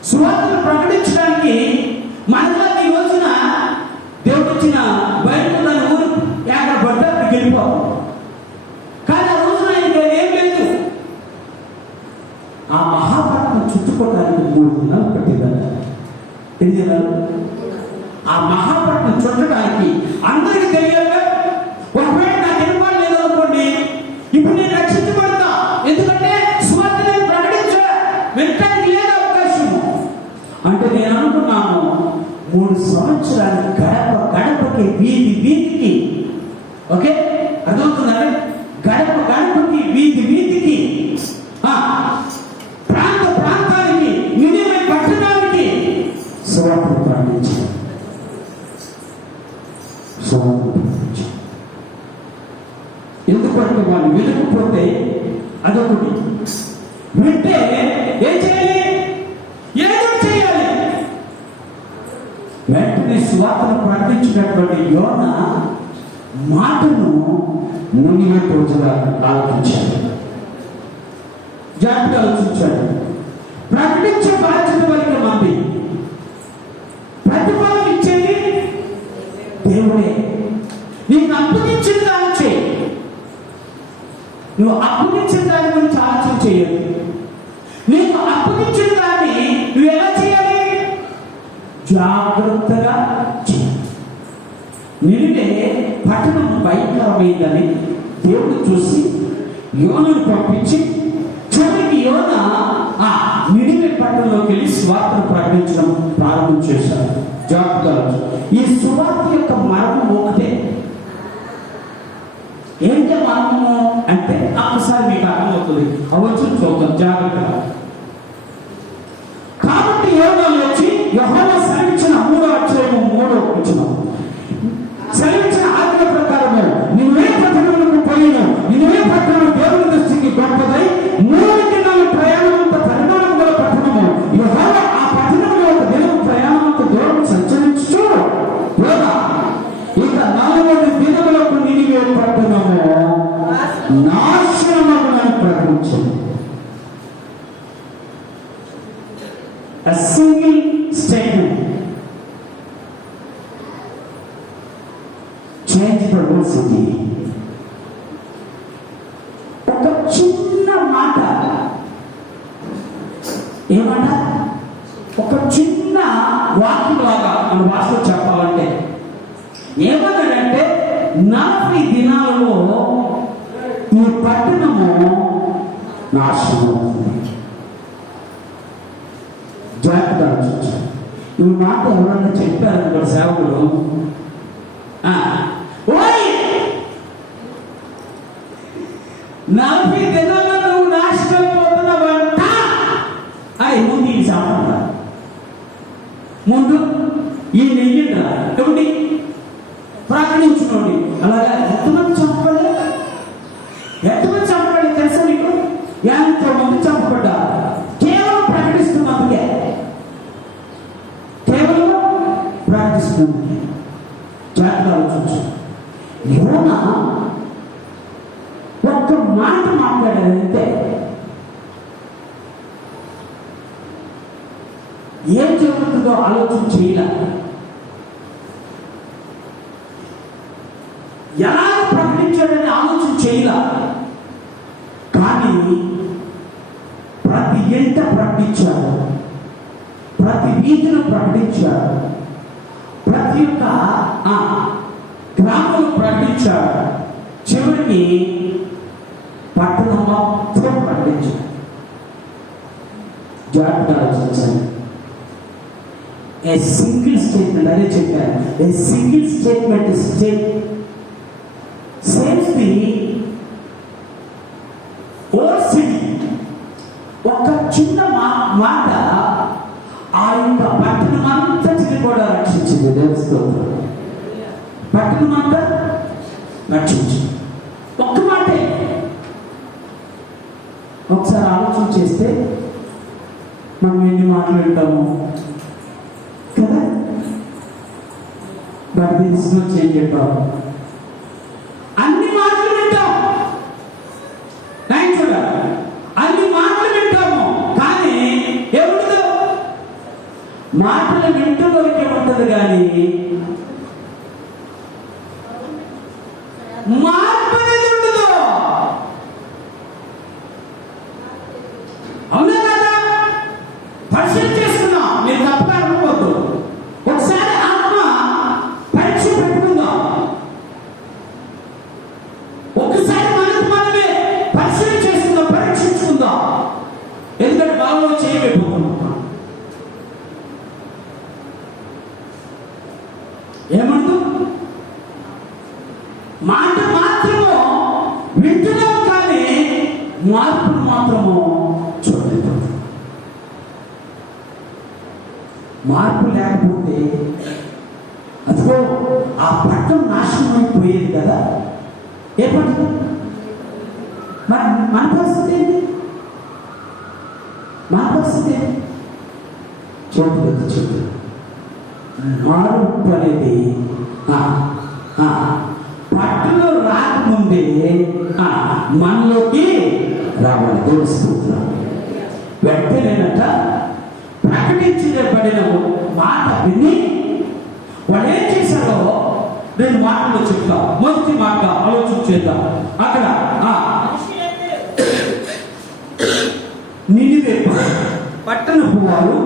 సువార్తను ప్రకటించడానికి మనలో ఈ రోజున దేవుడు ఇచ్చిన బయటకు దాని ఊరు ఎక్కడ పడ్డా అక్కడికి వెళ్ళిపోతాం. కానీ ఆ రోజున ఇంకా ఏం లేదు. ఆ మహాభారతం చుట్టుకోవడానికి 3 దినాలు పట్టిందంట. ఎన్ని దినాలు? ఆ మహాభారతం చుట్టడానికి అందరికీ తెలియాలి. ఒకవేళ నాకు వినపాలి లేదు అనుకోండి, ఇప్పుడు నేను రక్షించబడతా. ఎందుకంటే సువార్త నేను ప్రకటించా, వినటానికి లేదు అవకాశము. అంటే నేను అనుకున్నాను 3 సంవత్సరాలు గడప గడపకి, వీధి వీధికి, ఓకే అర్థమవుతుందండి, గడప గడపకి, వీధి వీధికి, ప్రాంత ప్రాంతానికి, నినివే పట్టణానికి సువార్తను ప్రకటించాను. ఎందుకంటే వాళ్ళు వినకపోతే అదొకటి, వింటే ఏం చేయాలి? ఏదో చేయాలి. వెంటనే సువార్తను ప్రకటించినటువంటి యోనా మాటను నినివే ప్రజలు ఆలోచించాడు. జాగ్రత్తగా ఆలోచించాడు. ప్రకటించే బాధ్యత వరకు మంది, ప్రతిఫలం ఇచ్చేది దేవుడే. నీకు అప్పగించిన దాన్ని చేయి. నువ్వు అప్పగించిన దాని గురించి ఆలోచన చేయదు. నీకు అప్పగించిన దాన్ని నువ్వు ఎలా చేయాలి? జాగ్రత్తగా చేయాలి. నినివే పట్టణం భయంకరమైందని దేవుడు చూసి యోనాను పంపించి చివరికి యోనా నినివే పట్టణంలోకి వెళ్ళి సువార్తను ప్రకటించడం ప్రారంభం చేశారు. జాగ్రత్తగా. ఈ సువార్త యొక్క మర్మం ఒకటే. ఏంటి మర్మము అంటే ఒక్కసారి మీకు అర్థమవుతుంది. అవచ్చు చూద్దాం జాగ్రత్తగా. కాబట్టి యోనా వచ్చి యెహోవా సెలవిచ్చిన 3వ అధ్యాయము 3వ వచనం, సెలవిచ్చిన ఆజ్ఞ ప్రకారము నినివే పట్టణములకు పోయిన నినివే పట్టణం దేవుని దృష్టికి గొప్పదై 3 దినాల ప్రయాణమంత పరిమాణం గల పట్టణము. యెహోవా ఆ పట్టణంలో ఒక దినం ప్రయాణమంత దూరం సంచరించుచు యోనా ఇక 40 దినములకు నినివే పట్టణము నాశనమగునని ప్రకటించింది. A single statement change the whole city. ఒక చిన్న మాట, ఏమాట? ఒక చిన్న వాక్యం లాగా మన భాషలో చెప్పాలంటే ఏమన్నాడంటే 40 దినాలలో ఈ పట్టణము నాశనం అవుతుంది. జాగ్రత్త ఆలోచించు. ఈ మాట ఎవరన్నా చెప్పారనుకో సేవకుడు, ఓయ్ 40 దినాల్లో నువ్వు నాశనం అయిపోతున్నావంట అని ముందు ఈ చెప్పండి. ముందు ఈ నెయ్యండి ఎవడి ప్రకటించుకోండి. అలాగా ఎంతమంది చంపబడ్డా, ఎంతమంది చంపబడి తెలుసా నీకు? ఎంతమంది చంపబడ్డా కేవలం ప్రకటిస్తున్నందుకే, కేవలం ప్రకటిస్తున్నందుకే. జాగ్రత్త ఆలోచించు. యోనా ఒక్క మాట మాట్లాడాడంటే ఏం జరుగుతుందో ఆలోచన చేయాల. ఎలా ప్రకటించాడని ఆలోచన చేయాల. కానీ ప్రతి ఇంట ప్రకటించాడు, ప్రతి వీధిలో ప్రకటించాడు, ప్రతి ఒక్క గ్రామంలో ప్రకటించాడు. చివరికి పట్టణం మొత్తం ప్రకటించాడు. జాగ్రత్త ఆలోచించండి. ఏ సింగిల్ స్టేట్మెంట్, అదే చెప్పాను, a single statement saves the whole city. ఒక చిన్న మాట ఆ యొక్క పట్టణం అంతటిని కూడా రక్షించింది. దేవస్తోత్రం. పట్టణం అంతా రక్షించింది ఒక్క మాటే. ఒకసారి ఆలోచన చేస్తే మనం ఎన్ని మాటలు వింటాము కదా. దాని చేంజ్ చెప్పాము, అన్ని మాటలు వింటాం. చూడాలి, అన్ని మాటలు వింటాము. కానీ ఎవరిదో మాటలు వింటూ వరకే ఉంటుంది, కానీ మార్పు అనేది ఉండదు. అవునా కదా? పరిశీలన చేసుకుందాం. మీరు తప్పగా అనుకోవద్దు. ఒకసారి ఆత్మ పరీక్ష పెట్టుకుందాం. ఒకసారి మనకు మనమే పరిశీలన చేసుకుందాం, పరీక్షించుకుందాం. ఎందుకంటే బాగా చేయబెట్టుకుందాం. ఏమంటూ మాట మాత్రము వింటున్నాం, కానీ మార్పును మాత్రము చూడలేదు. మార్పు లేకపోతే అదిగో ఆ పట్టణం నాశనం అయిపోయేది కదా. ఏ పట్టణం? మన పరిస్థితి ఏంటి? మన పరిస్థితి ఏంటి? చూడలేదు. చూడలేదు. మార్పు అనేది పట్టణం రాకముందే మనలోకి రావాలి. తెలుసుకుంటున్నాం. వెంటనేనట ప్రకటించబడిన మాట విని వాళ్ళు ఏం చేశారో నేను మాటలో చెప్తా. మొదటి మాట ఆలోచన చేద్దాం. అక్కడ నినివే పట్టణపు వారు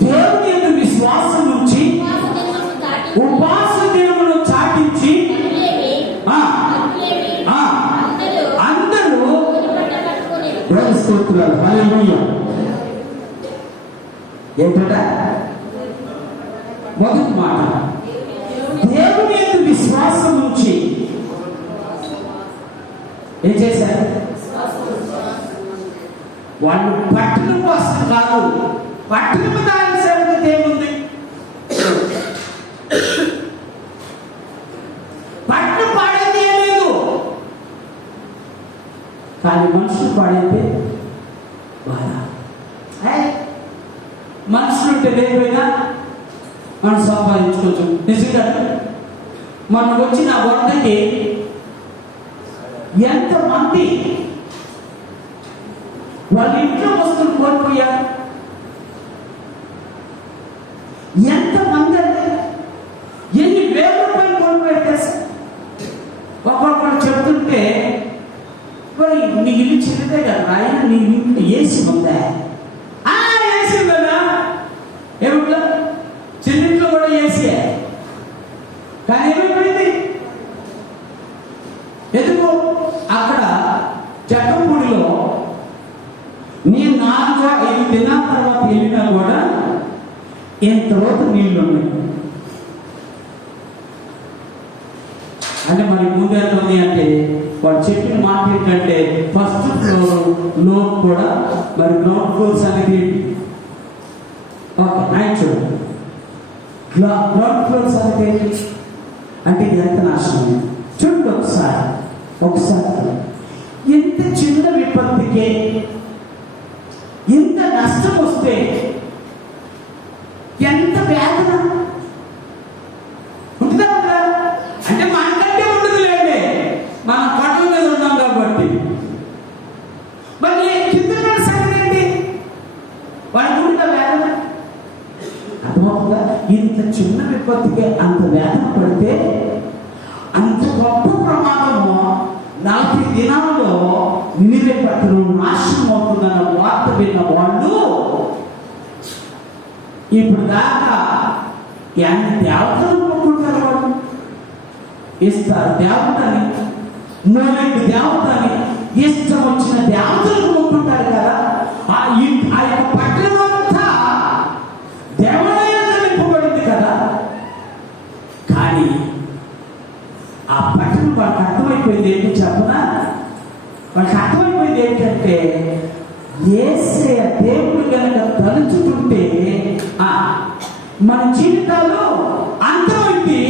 దేవుని యందు విశ్వాసం నుంచి ఉపవాస దినమును చాటించి అందరూ స్తోత్రాలు. హల్లెలూయా. ఏంటట మొదటి మాట? దేవుని యందు విశ్వాసం నుంచి ఏం చేశారు? వాళ్ళు పట్టణం కోసం కాదు, పట్టణం దాని సేవకి ఏముంది? పట్టణం పాడేది ఏం లేదు, కానీ మనుషులు పాడైతే బాధ. మనుషులు ఉంటే లేకపోయినా మనం సంపాదించుకోవచ్చు. నిజంగా మనం వచ్చిన వంటకి ఎంతమంది వాళ్ళ ఇంట్లో వస్తువులు కోల్పోయారు. ఎంతమంది అంటే ఎన్ని వేల రూపాయలు కొనుక్కు ఒక్కొక్కరు చెప్తుంటే, మరి నీ ఇల్లు చిన్నదే కదా ఆయన, నీ ఇంట్లో ఏసీ ఉందా? ఏసీ కదా, ఏమిట్లో చిన్నింట్లో కూడా ఏసీ. కానీ ఏమైపోయింది? ఎందుకు? అక్కడ జక్కపూడిలో నేను 4-5 దినాల తర్వాత వెళ్ళినా కూడా ఎంత రోజు నీళ్ళు ఉన్నాయి. అంటే మరి ముందు ఎంత ఉంది అంటే వాడు చెప్పిన మాట ఏంటంటే ఫస్ట్ ఫ్లోర్ లోన్ కూడా మరి గ్రౌండ్ ఫ్లోర్స్ అనేది ఓకే నైట్ చూడండి. గ్రౌండ్ ఫ్లోర్స్ అనేది అంటే ఇది ఎంత నాశనం చూడండి. ఒకసారి ఎంత చిన్న విపత్తికే ఇంత నష్టం వస్తే ఎంత వేదన ఉంటుందా? అంటే మనకంటే ఉండదులేండి, మనం పట్ల మీద ఉన్నాం కాబట్టి. మరి కింద సంగతి ఏంటి? వాళ్ళకి ఉంటుందా వేదన? అర్థమవుతుందా? ఇంత చిన్న విపత్తికే అంత వేదన పడితే అంత గొప్ప ప్రమాదము 40 దినాల్లో నినివే పట్టణం నాశనం అవుతుందన్న వార్త విన్న వాళ్ళు ఇప్పుడు దాకా దేవతలు మొక్కుంటారు. వాళ్ళు ఇస్తారు దేవతని, మూలకి దేవతని, ఇష్టం వచ్చిన దేవతలకు మొక్కుంటారు కదా. ఆ యొక్క పట్టణం అంతా దేవాలయంలో నింపబడింది కదా. కానీ ఆ పట్టణం వాళ్ళకి అర్థమైపోయింది ఏంటి చెప్పనా? వాళ్ళకి అర్థమైపోయింది ఏంటంటే యేసయ్య దేవుడు కనుక తలుచుకుంటే మన జీవితాలు అంతమైంది,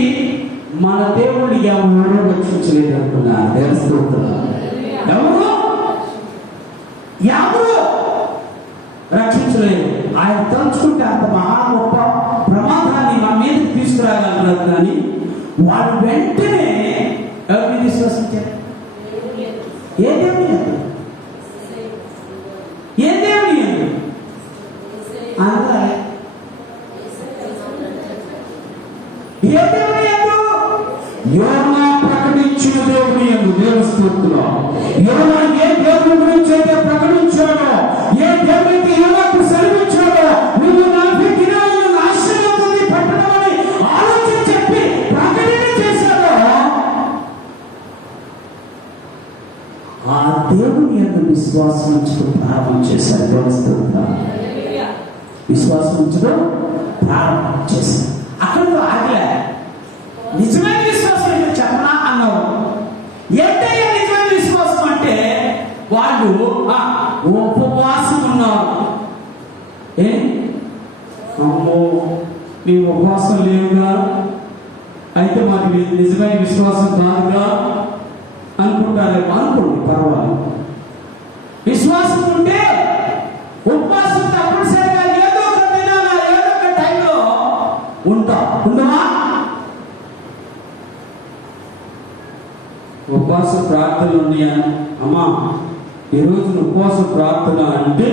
మన దేవుడు ఎవరు రక్షించలేదు అనుకున్నారు. ఎవరు రక్షించలేదు. ఆయన తలుచుకుంటే అంత మహా గొప్ప ప్రమాదాన్ని మన మీదకి తీసుకురాగలరు. కానీ వాళ్ళు వెంటనే ఎవరిని విశ్వసించారు? ఏ దేవుని ఎందు? ఏ దేవుని ఎందు? అనగా ఏ దేవుని ఎందు? యోనా ప్రకటించిన దేవుని ఎందు. దేవస్థూర్తిలో యోనా ఏ దేవుని గురించి అయితే ప్రకటించాడో, ఏ దేవునికి యోనాకు సెలవిచ్చాడో, నువ్వు 40 దినాలను నాశనం అవుతుంది పట్టణం అని ఆలోచన చెప్పి ప్రకటన చేశాడో, ఆ దేవుని యందు విశ్వాసం ఉంచడం ప్రారంభం చేశారు. విశ్వాసం ఉంచడం ప్రారంభం చేశారు. అక్కడితో ఆగలే. నిజమైన విశ్వాసం ఏంటో చెప్పనా అన్నావు. ఏంటయ్యా నిజమైన విశ్వాసం అంటే? వాళ్ళు ఉపవాసం ఉన్నారు. అమ్మో మేము ఉపవాసం లేవుగా, అయితే మాకు నిజమైన విశ్వాసం కాదుగా అనుకుంటారేమో. అనుకోండి, పర్వాలేదు. విశ్వాసం ఉంటే ఉపవాసం తప్పనిసరిగా ఏదో ఒక దినాన ఏదో ఒక టైంలో ఉండవా? ఉపవాస ప్రార్థనలు ఉన్నాయా? అమ్మా ఈరోజు ఉపవాస ప్రార్థన అంటే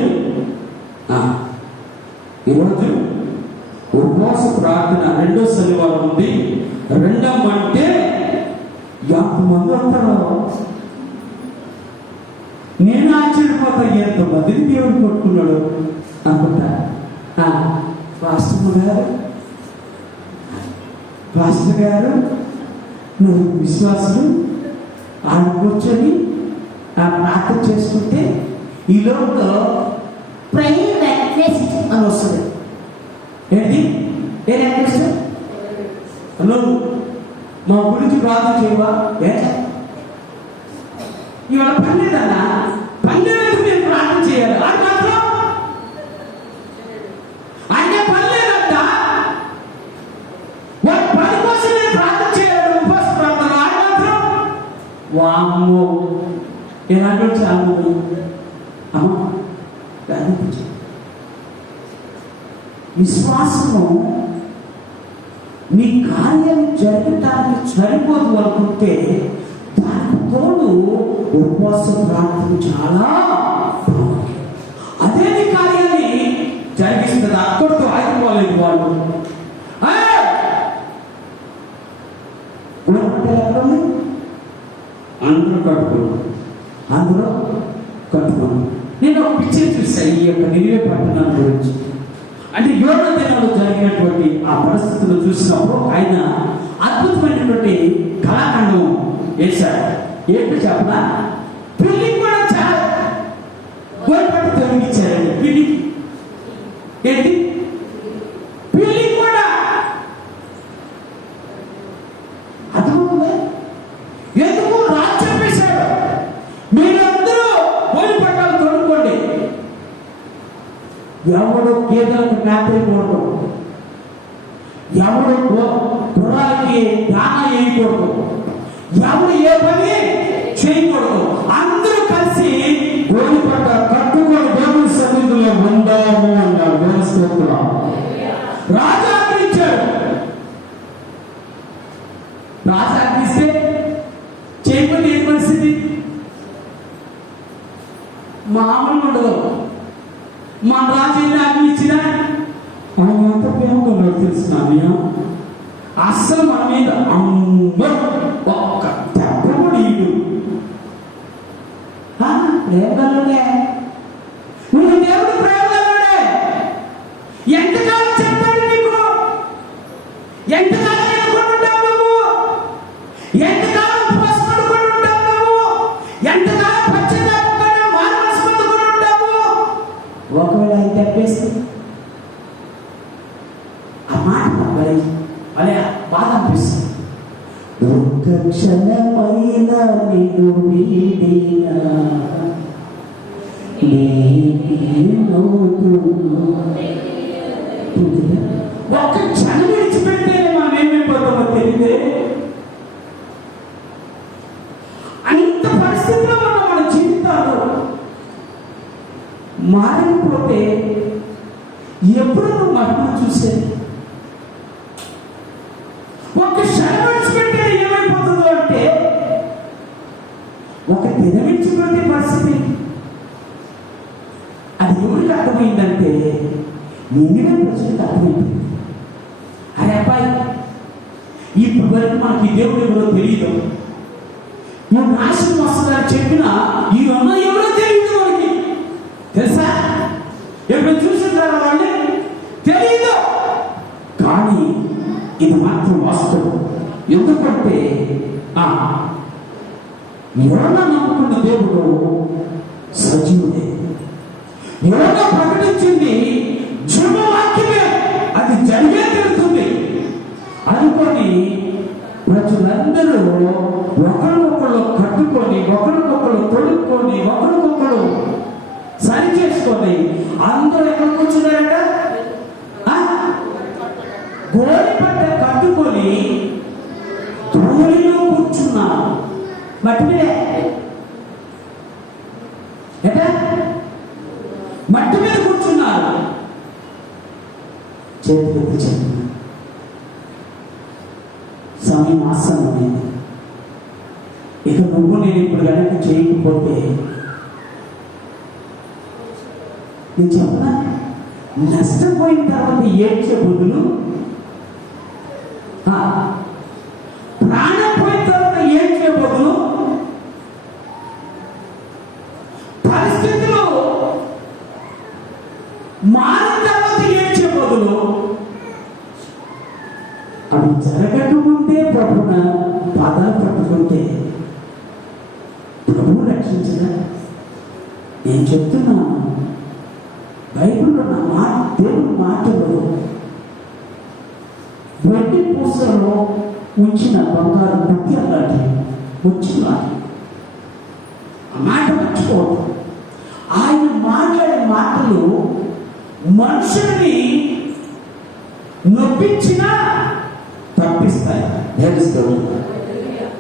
ఈరోజు ఉపవాస ప్రార్థన 2వ శనివారం ఉంది. 2వ అంటే 50 మంది వస్తారు. నేను ఆశ్చర్యపోతా, ఎంతమందిని దేవుడు కొట్టుకున్నాడు అనుకుంటా. పాస్టర్ గారు నువ్వు విశ్వాసులు ఆయన కూర్చొని ప్రార్థన చేసుకుంటే ఈ లోపల ప్రేయర్ రిక్వెస్ట్ అని వస్తుంది. ఏంటి ఏ రిక్వెస్ట్? నువ్వు మా గురించి ప్రార్థన చేయవా? ఇవాళ పనిలేదన్నా, పనిలేదంటే మీరు ప్రార్థన చేయాలి. అది మాత్రం అంటే పనిలేదంట. వాడు పని కోసం నేను ప్రార్థన చేయాలి, ఉపవాస ప్రార్థన. అది మాత్రం వామ్మో ఎలాంటి చాలు విశ్వాసము నీ కార్యాలు జరగటానికి సరిపోదు అనుకుంటే దానికి తోడు ఉపవాస ప్రార్థన చాలా అదే నీ కార్యాన్ని జరిగిస్తుంది. అక్కడితో ఆగిపోలేదు వాళ్ళు. కట్టుకోను, అందులో కట్టుకోను. నేను ఒక పిక్చర్ చూసాను ఈ యొక్క నినివే పట్టణం గురించి. అంటే యోనా దినాలు జరిగినటువంటి ఆ పరిస్థితులు చూసినప్పుడు ఆయన అద్భుతమైనటువంటి కళాఖండం వేశాడు. ఏంటో చెప్పనా, పిల్లి కూడా చాలా గోల్పట్టి తొలగించారండి. పిల్లి ఏంటి, పిల్లి కూడా అర్థమవుతుంది. ఎందుకు రాజు చెప్పేశాడు, మీరందరూ గోలి పట్టాలు తొడుక్కోండి, ఎవడు గేదెలకు మేతకూడదు, ఎవడు గుర్రాలకి దానా వేయకూడదు, ఎవడు ఏ పని చేయకూడదు, అందరూ కలిసి గోలి పట్ట కట్టుకొని దేవుని సన్నిధిలో ఉందాము అన్నాడు. దేవుని స్తోత్రం. రాజు ఆజ్ఞించాడు. రాజు ఆజ్ఞిస్తే చేయకపోతే ఏ పరిస్థితి మామూలు ఉండదు. మన రాజు ఎన్ని ఆజ్ఞ ఇచ్చినా ఆయన ఎంత ప్రేమగా తెలుసున్నా, అస్సలు మన మీద ఒక్క దెబ్బ కూడా ఇడు. ప్రేమలోనే నువ్వు దేవుడు ప్రేమలోనే ఎంతకాలం చెప్తాడు నీకు, ఎంతకాలం ఎన్నుకుంటావు నువ్వు, ఎంతకాలం పసుపడుకొని ఉంటావు నువ్వు, ఎంతకాలం పచ్చదాపుకొని మానవసు పొందుకొని ఉంటావు. ఒకవేళ ఆయన తెప్పేస్తే ఆ మాట పక్కలే అలా బాధ అనిపిస్తుంది. ఒక్క క్షణమైన నిన్ను వీడినా ఒక్క క్షణం విడిచిపెడితే మనం ఏమైపోతామో తెలియదే. అంత పరిస్థితిలో ఉన్న మన జీవితాలు మారకపోతే ఎప్పుడు నువ్వు మహిమ చూసేది. ఒక క్షణం విడిచిపెట్టే ఏమైపోతుందో అంటే ఒక దినం విడిచిపెట్టే పరిస్థితి. అది ఎవరికి అర్థమైందంటే నినివే ప్రజలకు అర్థమైంది. అరే అబ్బాయి, ఇప్పటి వరకు మనకి దేవుడు ఎవరో తెలియదు, నువ్వు నాశనం వస్తుందని చెప్పినా ఈ అన్న ఎవరో తెలియదు మనకి. తెలుసా, ఎప్పుడు చూసుంటారా వాళ్ళు తెలియదు. కానీ ఇది మాత్రం వాస్తవం. ఎందుకంటే యోనా నమ్ముకున్న దేవుడు సజీవుడే. యోనా ప్రకటించింది జీవవాక్యమే, అది జరిగే తెలుస్తుంది అనుకొని ప్రజలందరూ ఒకరికొకరు కట్టుకొని, ఒకరికొకరు తొడుక్కొని, ఒకరికొకరు సరి చేసుకొని అందరూ ఎక్కడ కూర్చున్నారట, గోలి పట్ట కట్టుకొని ధూళిలో కూర్చున్నారు. మట్టి మీదే మట్టి మీద కూర్చున్నారు. చేతి సమయం ఆసన్నమైంది. ఇక నువ్వు నేను ఇప్పుడు కనుక చేయకపోతే నేను చెప్పనా, నష్టపోయిన తర్వాత ఏడ్చే బదులు ప్రాణం పోయిన తర్వాత ఏడ్చే బదులు పరిస్థితులు మారిన తర్వాత ఏడ్చే బదులు అవి జరగకముందే ప్రభున పాదాలు పట్టుకుంటే ప్రభువు రక్షించగా. నేను చెప్తున్నాను, బైబిల్లో నా మాట, దేవుని మాటలు వెండి పూసలో ఉంచిన బంగారు బుద్ధి అలాంటి వచ్చిన ఆ మాట మర్చిపోవద్దు. ఆయన మాట్లాడే మాటలు మనుషుల్ని నొప్పించినా తప్పిస్తాయి.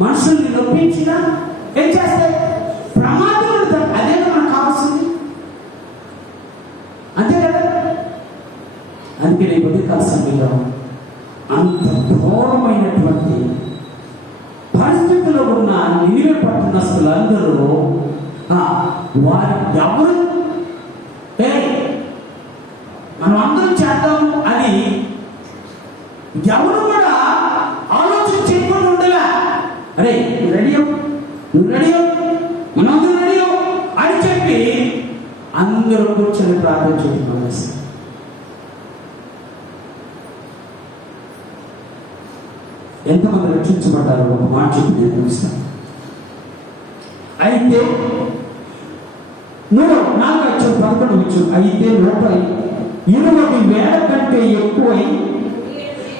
మనుషుల్ని నొప్పించినా ఏం చేస్తాయి, ప్రమాదం. అదే మనకు కావాల్సింది, అంతే కదా. అందుకే రేపు ఉదయకాల సమయంలో అంత ఘోరమైనటువంటి పరిస్థితుల్లో ఉన్న నినివే పట్టణస్తులందరూ వారి ఎవరు మనం అందరం చేద్దాము అని ఎవరు కూడా ఆలోచన చేయకుండా ఉండలే. అరే నువ్వు రెడీ అందరూ కూర్చొని ప్రార్థన చేయడం మొదలుస్తారు. ఎంతమంది రక్షించబడ్డారో ఒక మాట చెప్పి నేను చూస్తాను. అయితే 11 అయితే 120,000 కంటే ఎక్కువై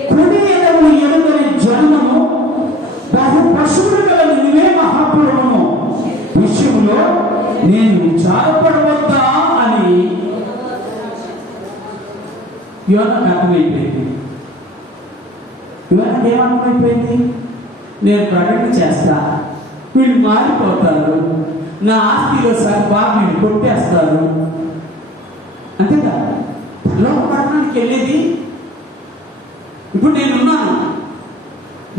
కుడి ఎడము ఎరుగని జన్మము బహు పశువులు గల నినివే మహాపురము విషయంలో నేను విచారపడవద్దా అని యోనాకు అర్థమైపోయింది. యోనాకు ఏమర్థమైపోయింది? నేను ప్రకటన చేస్తా, వీళ్ళు మారిపోతారు, నా ఆస్తిలో సగభాగం వీళ్ళు కొట్టేస్తారు. అంతేగా లోక పట్టణానికి వెళ్ళేది. ఇప్పుడు నేనున్నాను,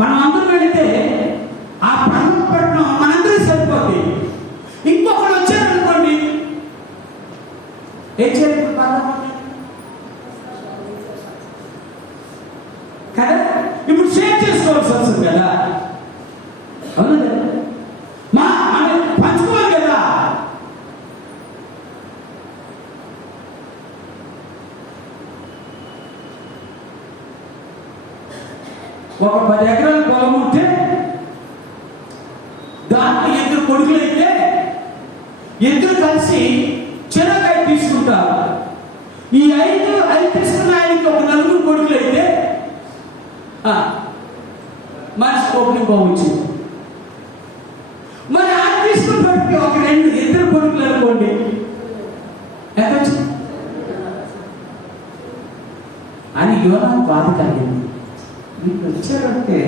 మనం అందరూ వెళితే ఆ పట్టణం మనందరూ సరిపోతుంది. ఇంకొకరు వచ్చారనుకోండి, ఏం చేయాలి? కదా, ఇప్పుడు షేర్ చేసుకోవాల్సి వస్తుంది కదా, అవును కదా, పంచుకోవాలి కదా. ఒక 10 ఎకరాల పొలం ఉంటే దాంట్లో 2 కొడుకులు అయితే 2 కలిసి చెరకాయ తీసుకుంటారు. ఈ 5 తీసుకున్న ఆయనకి ఒక 4 కొడుకులు అయితే మనిషి కోపం పోవచ్చు. మరి ఆయన తీసుకున్నప్పటికీ ఒక 2 కొడుకులు అనుకోండి, ఎక్కచ్చు అని యోనాకు బాధ కలిగింది. వీళ్ళు వచ్చారంటే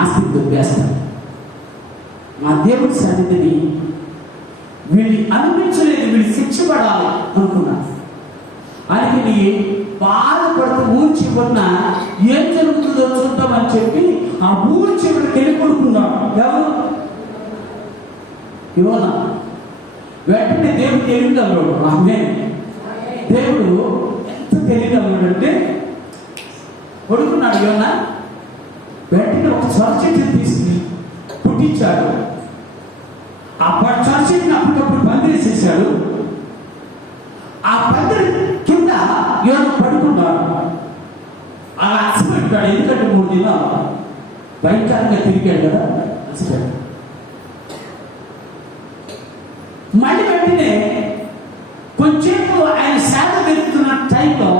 ఆస్తిని దొబ్బేస్తారు, మా దేవుడి సన్నిధిని వీళ్ళు అనుభవించలేదు, వీళ్ళు శిక్ష పడాలి అనుకున్నారు. అని బాధపడుతూ ఊరి చివరిన ఏం జరుగుతుందో చూద్దామని చెప్పి ఆ ఊరి చివరికి వెళ్ళి కొడుకున్నాడు. ఎవరు? యోనా. వెంటనే దేవుడు తెలియగలడు. ఆమె దేవుడు ఎంత తెలియగలడు అంటే కొడుకున్నాడు యోనా. వెంటనే ఒక సొర చెట్టుని తీసుకుని పుట్టించాడు. ఆ సొర చెట్టుని అప్పటికప్పుడు పందిరేసేసాడు. ఆ పందిరి కింద యోనా పడుకున్నాడు. అలా అలసిపెట్టాడు. ఎందుకంటే 3 దినాలు భయంకరంగా తిరిగాడు కదా, అలసిపెట్టాడు. మళ్ళీ వెంటనే కొంచెంసేపు ఆయన శాఖ పెరుగుతున్న టైంలో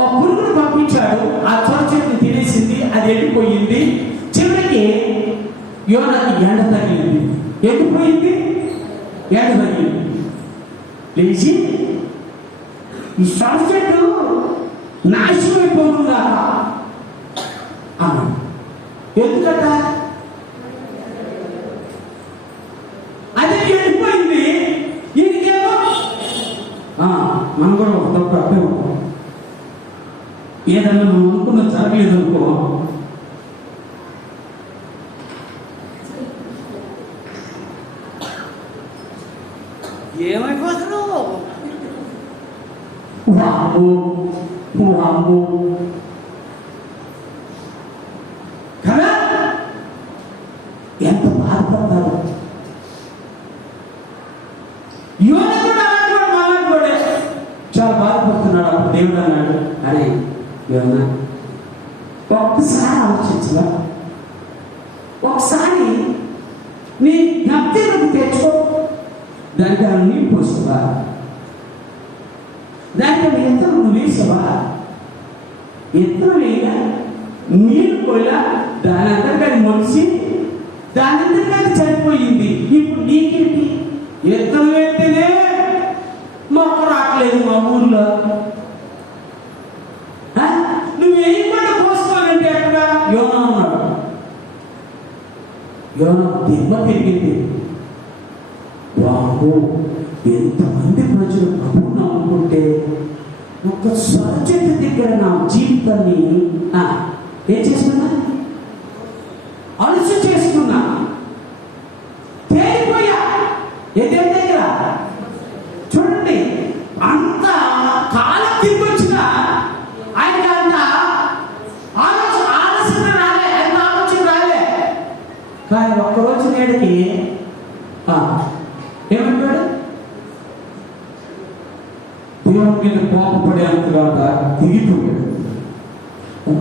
ఒక పురుగును పంపించాడు. ఆ చోర చెట్టుని తినేసింది, అది ఎండిపోయింది. చివరికి యోనాకి ఎండ తగిలింది. ఎండిపోయింది, ఎండ తగిలింది. లేచి ఈ చోర చెట్టు నాశనం అయిపోతుందా అన్నాడు. ఎందుకట? అదే ఎండిపోయింది. ఈయనకేమో మనం కూడా ఒక తప్పు అర్థం, ఏదన్నా మనం అనుకున్న జరగలేదు అనుకో, ఏమైపోతున్నావు కదా, ఎంత బాధపడతారు. యోనా కూడా అలాంటి కూడా చాలా బాధపడుతున్నాడు. అప్పుడు దేవుడు అన్నాడు, అరే యోనా ఒక్కసారి ఆలోచించవా? ఒకసారి నీ జ్ఞప్తిలోకి తెచ్చుకో. దానికి నీళ్ళు పోసావా? దానికి ఎత్తు నువ్వు వేసావా? ఎత్తు వేయగా నీళ్ళు పోయినా దాని అంతగా మొలిసి దాని అంతగా చనిపోయింది. ఇప్పుడు నీకేంటి? ఎత్తు వేస్తేనే మొక్క రావట్లేదు మా ఊర్లో. నువ్వు వేయకుండా పోసుకోవాలంటే ఎక్కడ? యోనా ఉన్నాడు. యోనా దిమ్మ తిరిగింది. బాబు, ఎంతమంది ప్రజలు ప్రభువును నమ్ముకుంటే ఒక సొర చెట్టు దగ్గర నా జీవితాన్ని ఏం చేసుకున్నా? అలసి చేసుకున్నా, తేలిపోయా. ఏదేం దగ్గర చూడండి, అంత కాలం తిరిగి వచ్చిన ఆయనకి అంత ఆలోచన రాలే, అంత ఆలోచన రాలే. కానీ ఒక్కరోజు నేడికి ఏమంటాడు? దేవుని మీద కోపపడేంతగా దిగిపోయాడు.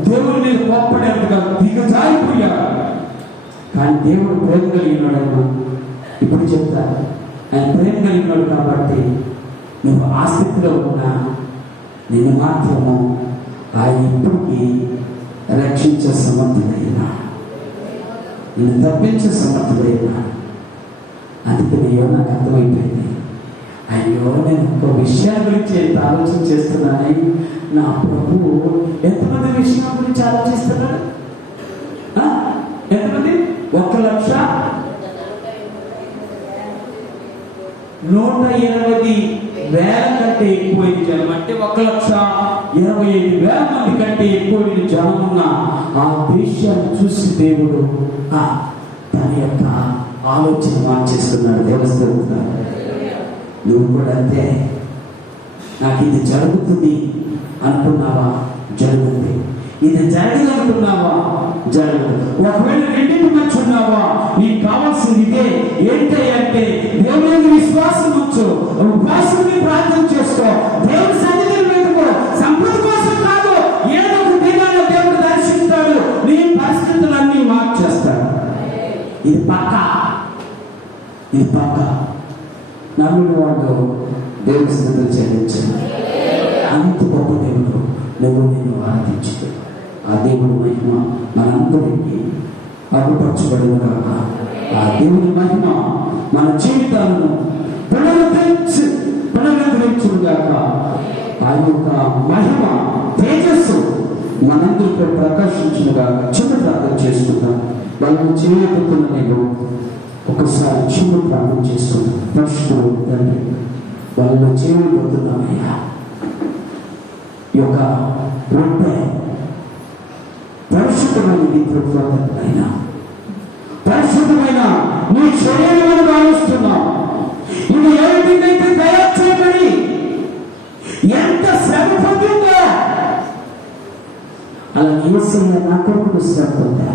దేవుని మీద కోపపడేంతగా దిగజారిపోయాడు. కానీ దేవుడు ప్రేమ కలిగినాడమ్మా. ఇప్పుడు చెప్తా, ఆయన ప్రేమ కలిగినాడు కాబట్టి నువ్వు ఆ స్థితిలో ఉన్నా నిన్ను మాత్రము ఆయన ఇప్పటికీ రక్షించే సమర్థుడైనా, నిన్ను తప్పించే సమర్థుడైనా. అందుకని నాకు అర్థమైపోయింది, అయ్యో నేను ఒక విషయాల గురించి ఎంత ఆలోచన చేస్తున్నానని నా ప్రభువు ఎంతమంది విషయాల గురించి ఆలోచిస్తున్నాడు? ఎంతమంది? 1,180,000 కంటే ఎక్కువైన జనం, అంటే 1,25,000 మంది కంటే ఎక్కువైన జనం ఉన్న ఆ దేశాన్ని చూసి దేవుడు తన యొక్క ఆలోచన మార్చేస్తున్నాడు. దేవస్థానం నువ్వు కూడా అంతే. నాకు ఇది జరుగుతుంది అనుకున్నావా? జరుగుతుంది. ఇది జరగదనుకున్నావా? జరగదు. ఒకవేళ రెండింటి మధ్య ఉన్నావా? నీకు కావాల్సింది ఇదే. ఏంటంటే దేవుని విశ్వాసం ఉంచు, ఉపవాసాన్ని ప్రార్థన చేసుకో, దేవుని సన్నిధిని వెతుకో. సంపత్తి కోసం కాదు, ఏదో ఒక దినాల్లో దేవుడు దర్శిస్తాడు, నీ పరిస్థితులన్నీ మార్చేస్తాడు. ఇది పక్క, ఇది పక్క. నమ్మిన వాళ్ళు దేవుని స్థితిని చెల్లించారు. అంత గొప్ప దేవుడు నువ్వు నేను ఆరాధించు. ఆ దేవుడి మహిమ మనందరికీ అగుపరచబడినగాక. ఆ దేవుని మహిమ మన జీవితాలను పునరుద్ధరించుగాక. ఆ యొక్క మహిమ తేజస్సు మనందరిపై ప్రకాశించుగాక. చిన్న ప్రార్థన చేసుకుంటాం. వాళ్ళని చేయబోతున్న నేను ఒకసారి చిన్న ప్రార్థన చేసుకుంటాం. పరిశుద్ధుడు తండ్రి, వాళ్ళని చేయబోతున్నామయ్యా. ఈ యొక్క రొట్టె పరిశుద్ధమైన అయినా పరిశుద్ధమైన నీ శరీరమును భావిస్తున్నాం. ఇది ఏ విధంగా తయారు చేయబడి ఎంత శ్రమ పొందిందో అలా నివసంగా నా కొరకు శ్రమ పొందా.